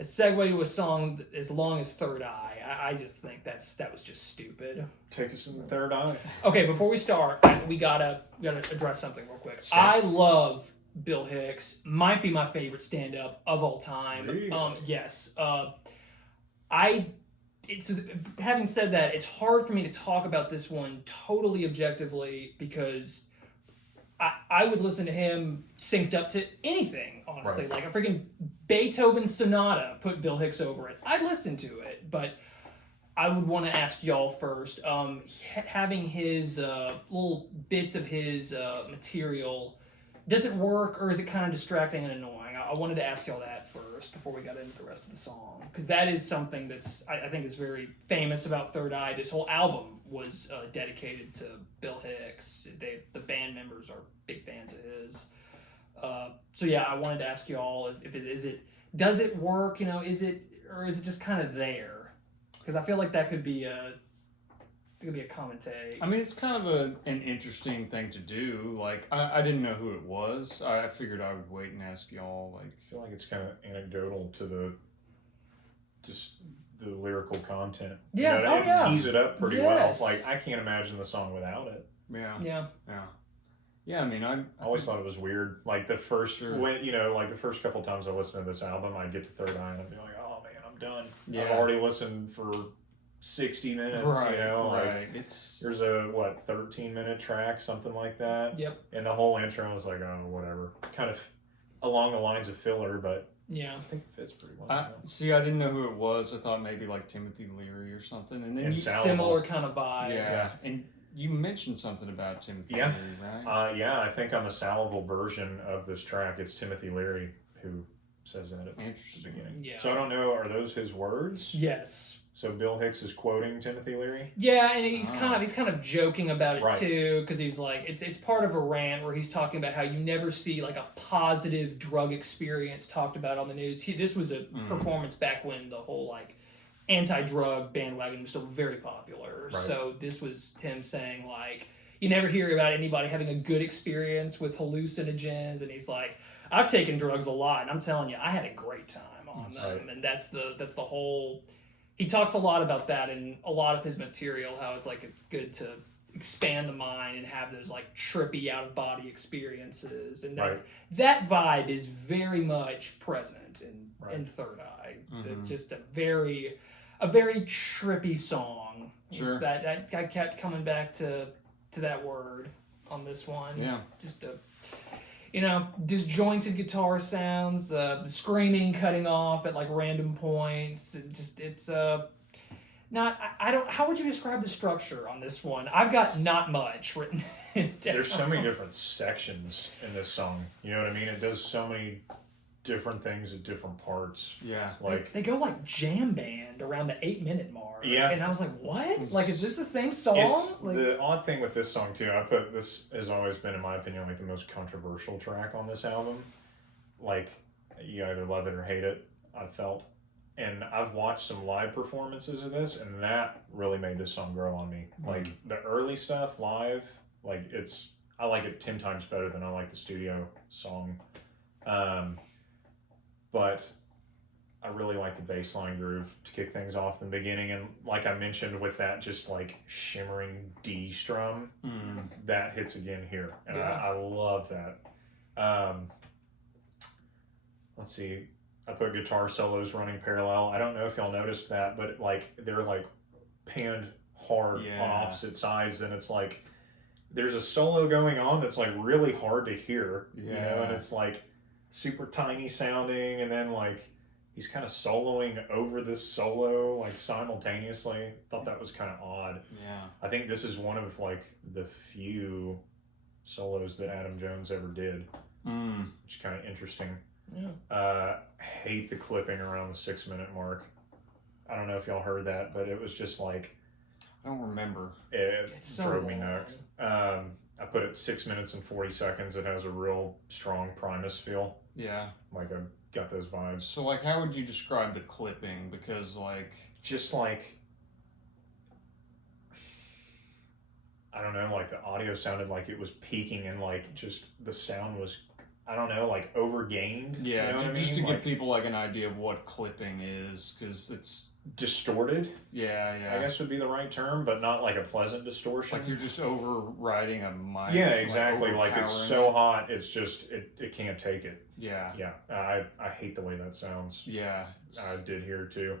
a segue to a song as long as Third Eye. I just think that was just stupid. Take us in the third eye. Okay, before we start, we gotta address something real quick. Sure. I love Bill Hicks. Might be my favorite stand-up of all time. Really? Yes. Having said that, it's hard for me to talk about this one totally objectively because I would listen to him synced up to anything, honestly. Right. Like a freaking Beethoven sonata put Bill Hicks over it. I'd listen to it, but I would want to ask y'all first. Having his little bits of his material, does it work or is it kind of distracting and annoying? I wanted to ask y'all that first before we got into the rest of the song, because that is something that's I think is very famous about Third Eye. This whole album was dedicated to Bill Hicks. The band members are big fans of his. So yeah, I wanted to ask y'all if does it work? Is it just kind of there? Because I feel like that could be a common take. I mean, it's kind of an interesting thing to do. Like, I didn't know who it was. I figured I would wait and ask y'all. Like, I feel like it's kind of anecdotal to the lyrical content. Yeah, it tease it up pretty Yes. well. Like, I can't imagine the song without it. Yeah. I mean, I always thought it was weird. Like the first like the first couple times I listened to this album, I'd get to Third Eye and I'd be like, oh man, I'm done. Yeah. I've already listened for 60 minutes. Right. Like there's a 13-minute track, something like that. Yep. And the whole intro was like, oh, whatever. Kind of along the lines of filler, but yeah, I think it fits pretty well. I didn't know who it was. I thought maybe like Timothy Leary or something. And then And similar kind of vibe. yeah. And you mentioned something about Timothy Yeah. Leary, right? Yeah, I think on the Salvo version of this track, it's Timothy Leary who says that at the beginning. Yeah. So I don't know, are those his words? Yes. So Bill Hicks is quoting Timothy Leary? Yeah, and he's kind of joking about it Right. too, because he's like, it's part of a rant where he's talking about how you never see like a positive drug experience talked about on the news. This was a performance back when the whole like anti-drug bandwagon was still very popular. Right. So this was him saying like, you never hear about anybody having a good experience with hallucinogens, and he's like, I've taken drugs a lot, and I'm telling you, I had a great time on them. Right. And that's the whole. He talks a lot about that in a lot of his material. How it's like it's good to expand the mind and have those like trippy out of body experiences, and Right. that vibe is very much present in Right. Third Eye. Mhm. Just a very trippy song. Sure. It's that I kept coming back to that word on this one. Yeah. Just a disjointed guitar sounds, the screaming cutting off at like random points, and just it's not. I don't. How would you describe the structure on this one? I've got not much written down. There's so many different sections in this song. You know what I mean? It does so many different things at different parts. Yeah. Like, They go like jam band around the 8-minute mark. Yeah. And I was like, what? Like, is this the same song? it's Like, the odd thing with this song too. This has always been, in my opinion, like the most controversial track on this album. Like, you either love it or hate it. I've felt, and I've watched some live performances of this, and that really made this song grow on me. Like the early stuff live, like I like it 10 times better than I like the studio song. But I really like the bass line groove to kick things off in the beginning, and like I mentioned, with that just like shimmering D strum, that hits again here, and Yeah. I love that. Let's see, I put guitar solos running parallel. I don't know if y'all noticed that, but like they're like panned hard Yeah. on opposite sides, and it's like there's a solo going on that's like really hard to hear, you know, and Yeah. it's like super tiny sounding, and then like he's kind of soloing over this solo like simultaneously. Thought that was kind of odd. Yeah. I think this is one of like the few solos that Adam Jones ever did, which is kind of interesting. yeah. Hate the clipping around the 6-minute mark. I don't know if y'all heard that, but it was just like I don't remember. it It's so drove me long. nuts. I put it 6 minutes and 40 seconds. It has a real strong Primus feel. Yeah. Like I got those vibes. So like, how would you describe the clipping? Because like, Just like, I don't know, like the audio sounded like it was peaking, and like just the sound was, I don't know, like overgained. yeah, you know what I just mean? to Like, give people like an idea of what clipping is, because it's distorted, yeah. I guess would be the right term, but not like a pleasant distortion. Like you're just overriding a mic. Yeah, exactly. Like it's so overpowering hot, it's just it can't take it. it. Yeah. Yeah, I hate the way that sounds. Yeah. I did here too.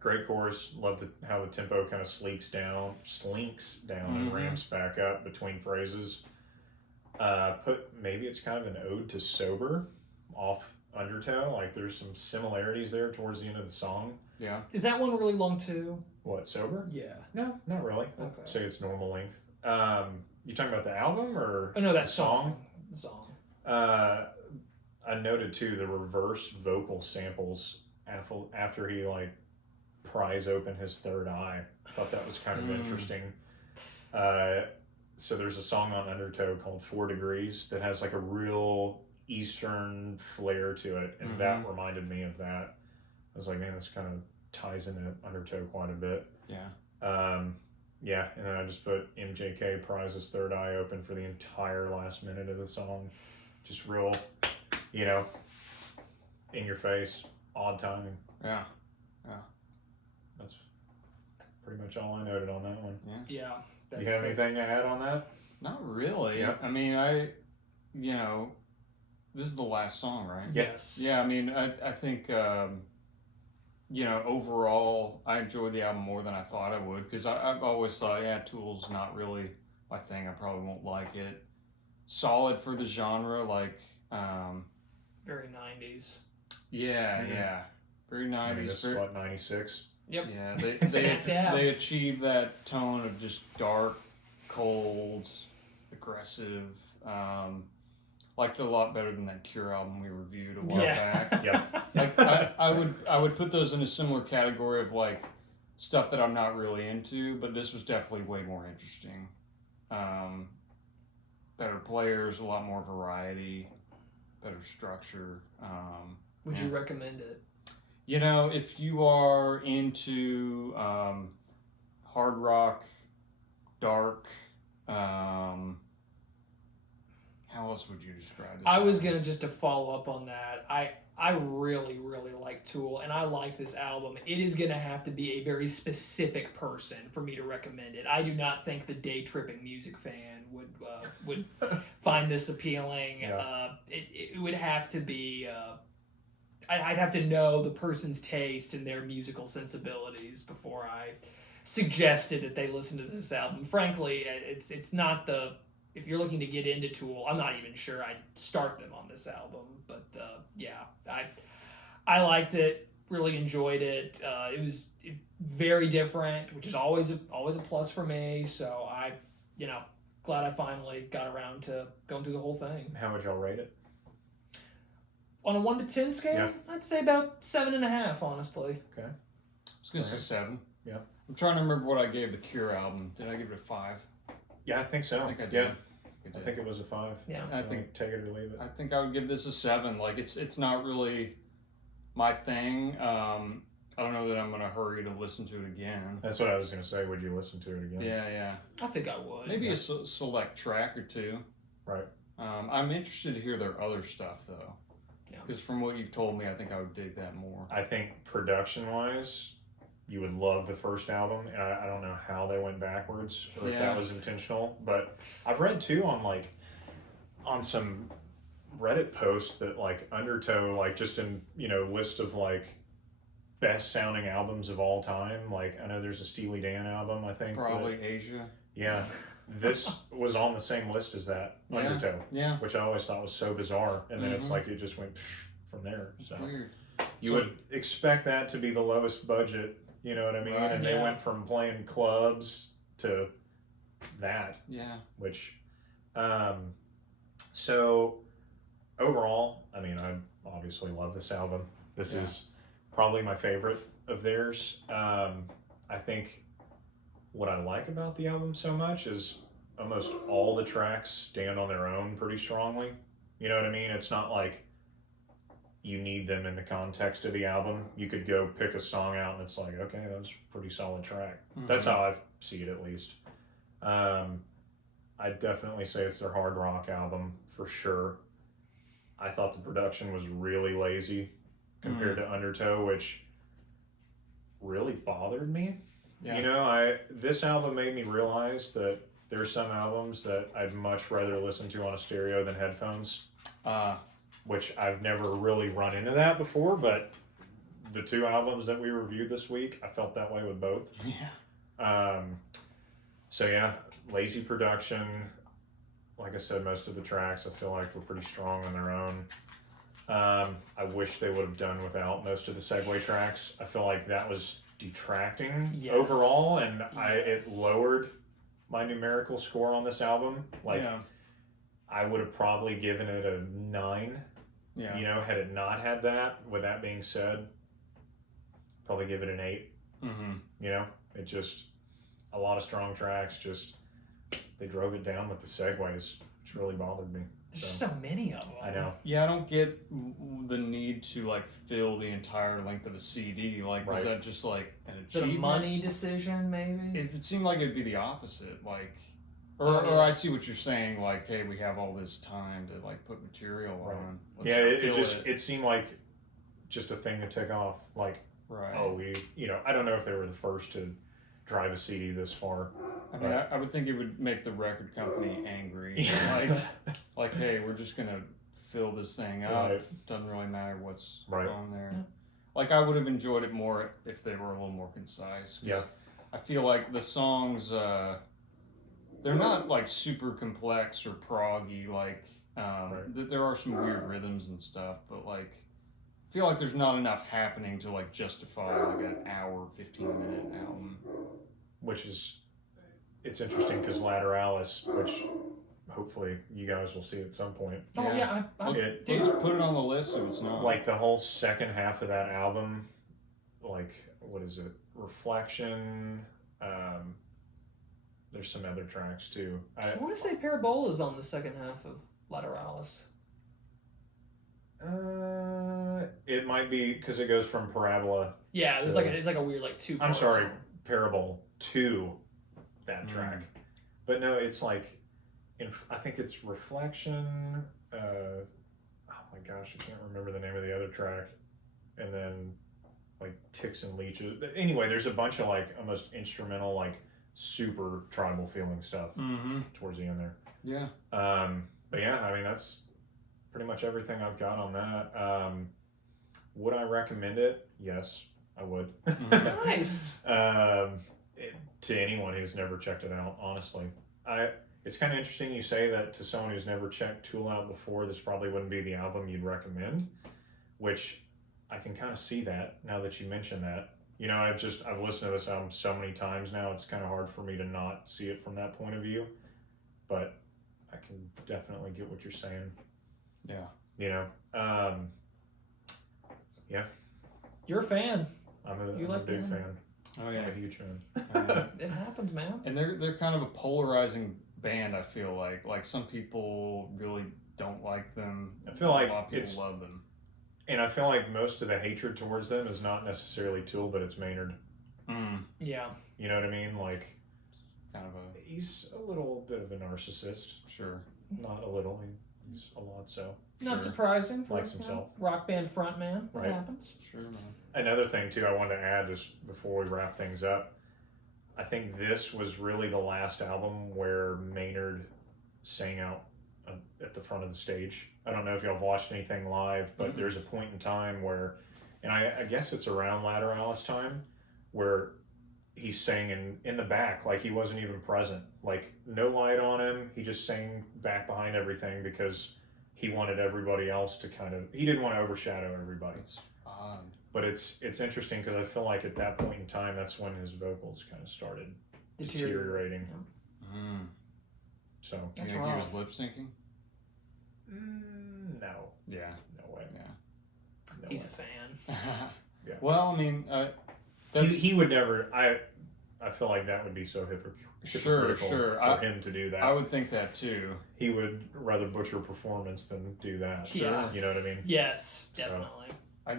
Great chorus. Love how the tempo kind of slinks down and Mhm. ramps back up between phrases. Maybe it's kind of an ode to sober, off undertow. Like there's some similarities there towards the end of the song. Yeah. Is that one really long too? What, sober? Yeah. No, not really. Okay. I'd say it's normal length. You talking about the album or Oh no, that the song. The song. I noted too the reverse vocal samples after he like pries open his third eye. I thought that was kind of interesting. So there's a song on Undertow called 4 Degrees that has like a real Eastern flair to it, and that reminded me of that. I was like, man, this kind of ties into Undertow quite a bit. Yeah. Yeah, and then I just put MJK pries his third eye open for the entire last minute of the song. Just real, in your face, odd timing. Yeah. That's pretty much all I noted on that one. Yeah. You have anything to add on that? Not really. Yeah. I mean, this is the last song, right? Yes. Yeah, I mean, I think, overall, I enjoyed the album more than I thought I would, because I've always thought, Tool's not really my thing. I probably won't like it. Solid for the genre, like, Very 90s. yeah, Mhm. yeah. Very I 90s. mean, this is what, 96? Yep. Yeah, Snapped out. they achieve that tone of just dark, cold, aggressive. Liked it a lot better than that Cure album we reviewed a while back. Yeah. Like I would put those in a similar category of like stuff that I'm not really into, but this was definitely way more interesting. Better players, a lot more variety, better structure. Would you recommend it? If you are into hard rock, dark, how How else would you describe this? I was gonna just to follow up on that. I really, really like Tool, and I like this album. It is gonna have to be a very specific person for me to recommend it. I do not think the day tripping music fan would find this appealing. Yeah. It would have to be. I'd have to know the person's taste and their musical sensibilities before I suggested that they listen to this album. Frankly, it's not the. If you're looking to get into Tool, I'm not even sure I'd start them on this album. But yeah, I liked it. Really enjoyed it. It was very different, which is always a plus for me. So I, glad I finally got around to going through the whole thing. How would y'all rate it? On a 1 to 10 scale, Yeah. I'd say about 7.5. Honestly. Okay. I was gonna say 7. Yeah. I'm trying to remember what I gave the Cure album. Did I give it a 5? Yeah, I think so. I think I did. Yeah. I think it was a 5. Yeah. I think take it or leave it. I think I would give this a 7. Like it's not really my thing. I don't know that I'm gonna hurry to listen to it again. That's what I was gonna say. Would you listen to it again? Yeah. I think I would. Maybe a select track or two. Right. I'm interested to hear their other stuff though. Yeah. Because from what you've told me, I think I would dig that more. I think production-wise, you would love the first album, and I don't know how they went backwards or if Yeah. that was intentional. But I've read too on some Reddit posts that Undertow just in list of best sounding albums of all time. I know there's a Steely Dan album, I think. Probably Asia. Yeah. This was on the same list as that, Yeah. Undertow, Yeah. which I always thought was so bizarre. And then it's Mhm. it just went from there. It's So weird. you So- would expect that to be the lowest budget, you know what I mean? Right. And they Yeah. went from playing clubs to that, Yeah. which, so overall, I mean, I obviously love this album. This Yeah. is probably my favorite of theirs. I think what I like about the album so much is almost all the tracks stand on their own pretty strongly. You know what I mean? It's not like you need them in the context of the album. You could go pick a song out and it's like, okay, that's a pretty solid track. That's how I see it, at least. I'd definitely say it's their hard rock album for sure. I thought the production was really lazy compared to Undertow, which really bothered me. Yeah. This album made me realize that there's some albums that I'd much rather listen to on a stereo than headphones, which I've never really run into that before, but the 2 albums that we reviewed this week, I felt that way with both. Yeah. So yeah, lazy production. Like I said, most of the tracks I feel like were pretty strong on their own. I wish they would have done without most of the segue tracks. I feel like that was detracting Yes. overall, and Yes. it lowered my numerical score on this album. Yeah. I would have probably given it a 9. Yeah. Had it not had that. With that being said, probably give it an 8. Mm-hmm. It just a lot of strong tracks. Just they drove it down with the segues, which really bothered me. There's just so many of them. I know. Yeah, I don't get the need to fill the entire length of a CD. Was Right. that just an Is it a achievement? money decision, maybe? It seemed like it'd be the opposite. Oh, Or yeah. I see what you're saying. Hey, we have all this time to put material Right. on. Yeah, it fill just it seemed like just a thing to tick off. right. Oh, I don't know if they were the first to drive a CD this far. I mean, Right. I would think it would make the record company angry. Hey, we're just gonna fill this thing up. Right. Doesn't really matter what's Right. on there. Yeah. I would have enjoyed it more if they were a little more concise. 'Cause Yeah. I feel like the songs, they're not super complex or proggy. There are some weird rhythms and stuff, but I feel like there's not enough happening to justify an hour, 15-minute album. Which is, it's interesting because Lateralis, which hopefully you guys will see at some point. Oh, yeah. I It, Let's put it on the list if it's not. the whole second half of that album, what is it? Reflection. There's some other tracks too. I want to say Parabola's on the second half of Lateralis. It might be because it goes from Parabola. Yeah, there's it's a weird 2 I'm parts sorry, song. Parable to that track. But no, it's I think it's Reflection. Oh my gosh, I can't remember the name of the other track. And then like Ticks and Leeches. Anyway, there's a bunch of like almost instrumental, like super tribal feeling stuff towards the end there. Yeah. But yeah, I mean that's pretty much everything I've got on that. Would I recommend it? Yes, I would. Nice. To anyone who's never checked it out, honestly. It's kind of interesting you say that to someone who's never checked Tool out before. This probably wouldn't be the album you'd recommend, which I can kind of see that now that you mention that. You know, I've listened to this album so many times now. It's kind of hard for me to not see it from that point of view, but I can definitely get what you're saying. Yeah. You know, yeah. You're a fan. I'm a big fan. Oh yeah, I'm a huge fan. It happens, man. And they're kind of a polarizing band. I feel like some people really don't like them. I feel like a lot of people love them. And I feel like most of the hatred towards them is not necessarily Tool, but it's Maynard. Yeah. You know what I mean? Like, kind of he's a little bit of a narcissist. Sure. Not a little. He's a lot so. Not surprising. For, Likes himself. Rock band frontman. What Right. happens? Sure, man. Another thing, too, I wanted to add just before we wrap things up. I think this was really the last album where Maynard sang out at the front of the stage. I don't know if y'all have watched anything live, but there's a point in time where, and I guess it's around Lateralis time, where he sang in the back, like he wasn't even present. Like, no light on him. He just sang back behind everything because he wanted everybody else to he didn't want to overshadow everybody. It's odd. But it's interesting because I feel like at that point in time, that's when his vocals kind of started deteriorating. So You That's think rough. he was lip syncing? no, Yeah. no way. Yeah. No He's way. a fan. Yeah. Well, I mean, He would never. I feel like that would be so hypocritical sure. for him to do that. I would think that too. He would rather butcher performance than do that. Yeah. You know what I mean? Yes, So- definitely.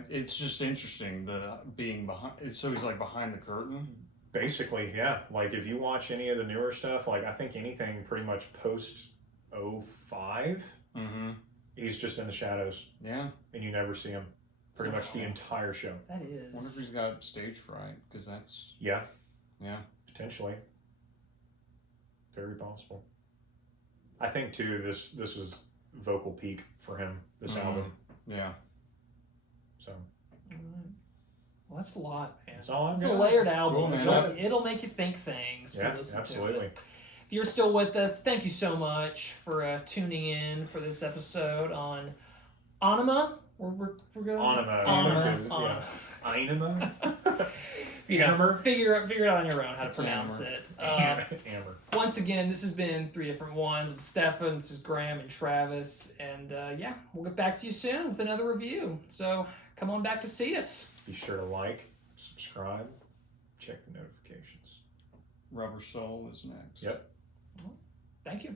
It's just interesting the being behind. So he's like behind the curtain. Basically, yeah. Like if you watch any of the newer stuff, like I think anything pretty much post 05, he's just in the shadows Yeah. and you never see him pretty much the entire show. That I wonder if is. he's got stage fright because that's Yeah, yeah. potentially. Very possible. I think too this was vocal peak for him, this album. Yeah. So Well, that's a lot, man. that's all I've It's a got. layered album. Cool, so man. it'll make you think things. If you Yeah, listen To absolutely. it. If you're still with us, thank you so much for tuning in for this episode on Ænima. We're going Ænima. Ænima. You know, Hammer. figure it out on your own how to It's pronounce Hammer. it. Amber. Once again, this has been 3 Different Ones. I'm Stefan, this is Graham and Travis, and yeah, we'll get back to you soon with another review. So come on back to see us. Be sure to like, subscribe, check the notifications. Rubber Soul is next. Yep. Thank you.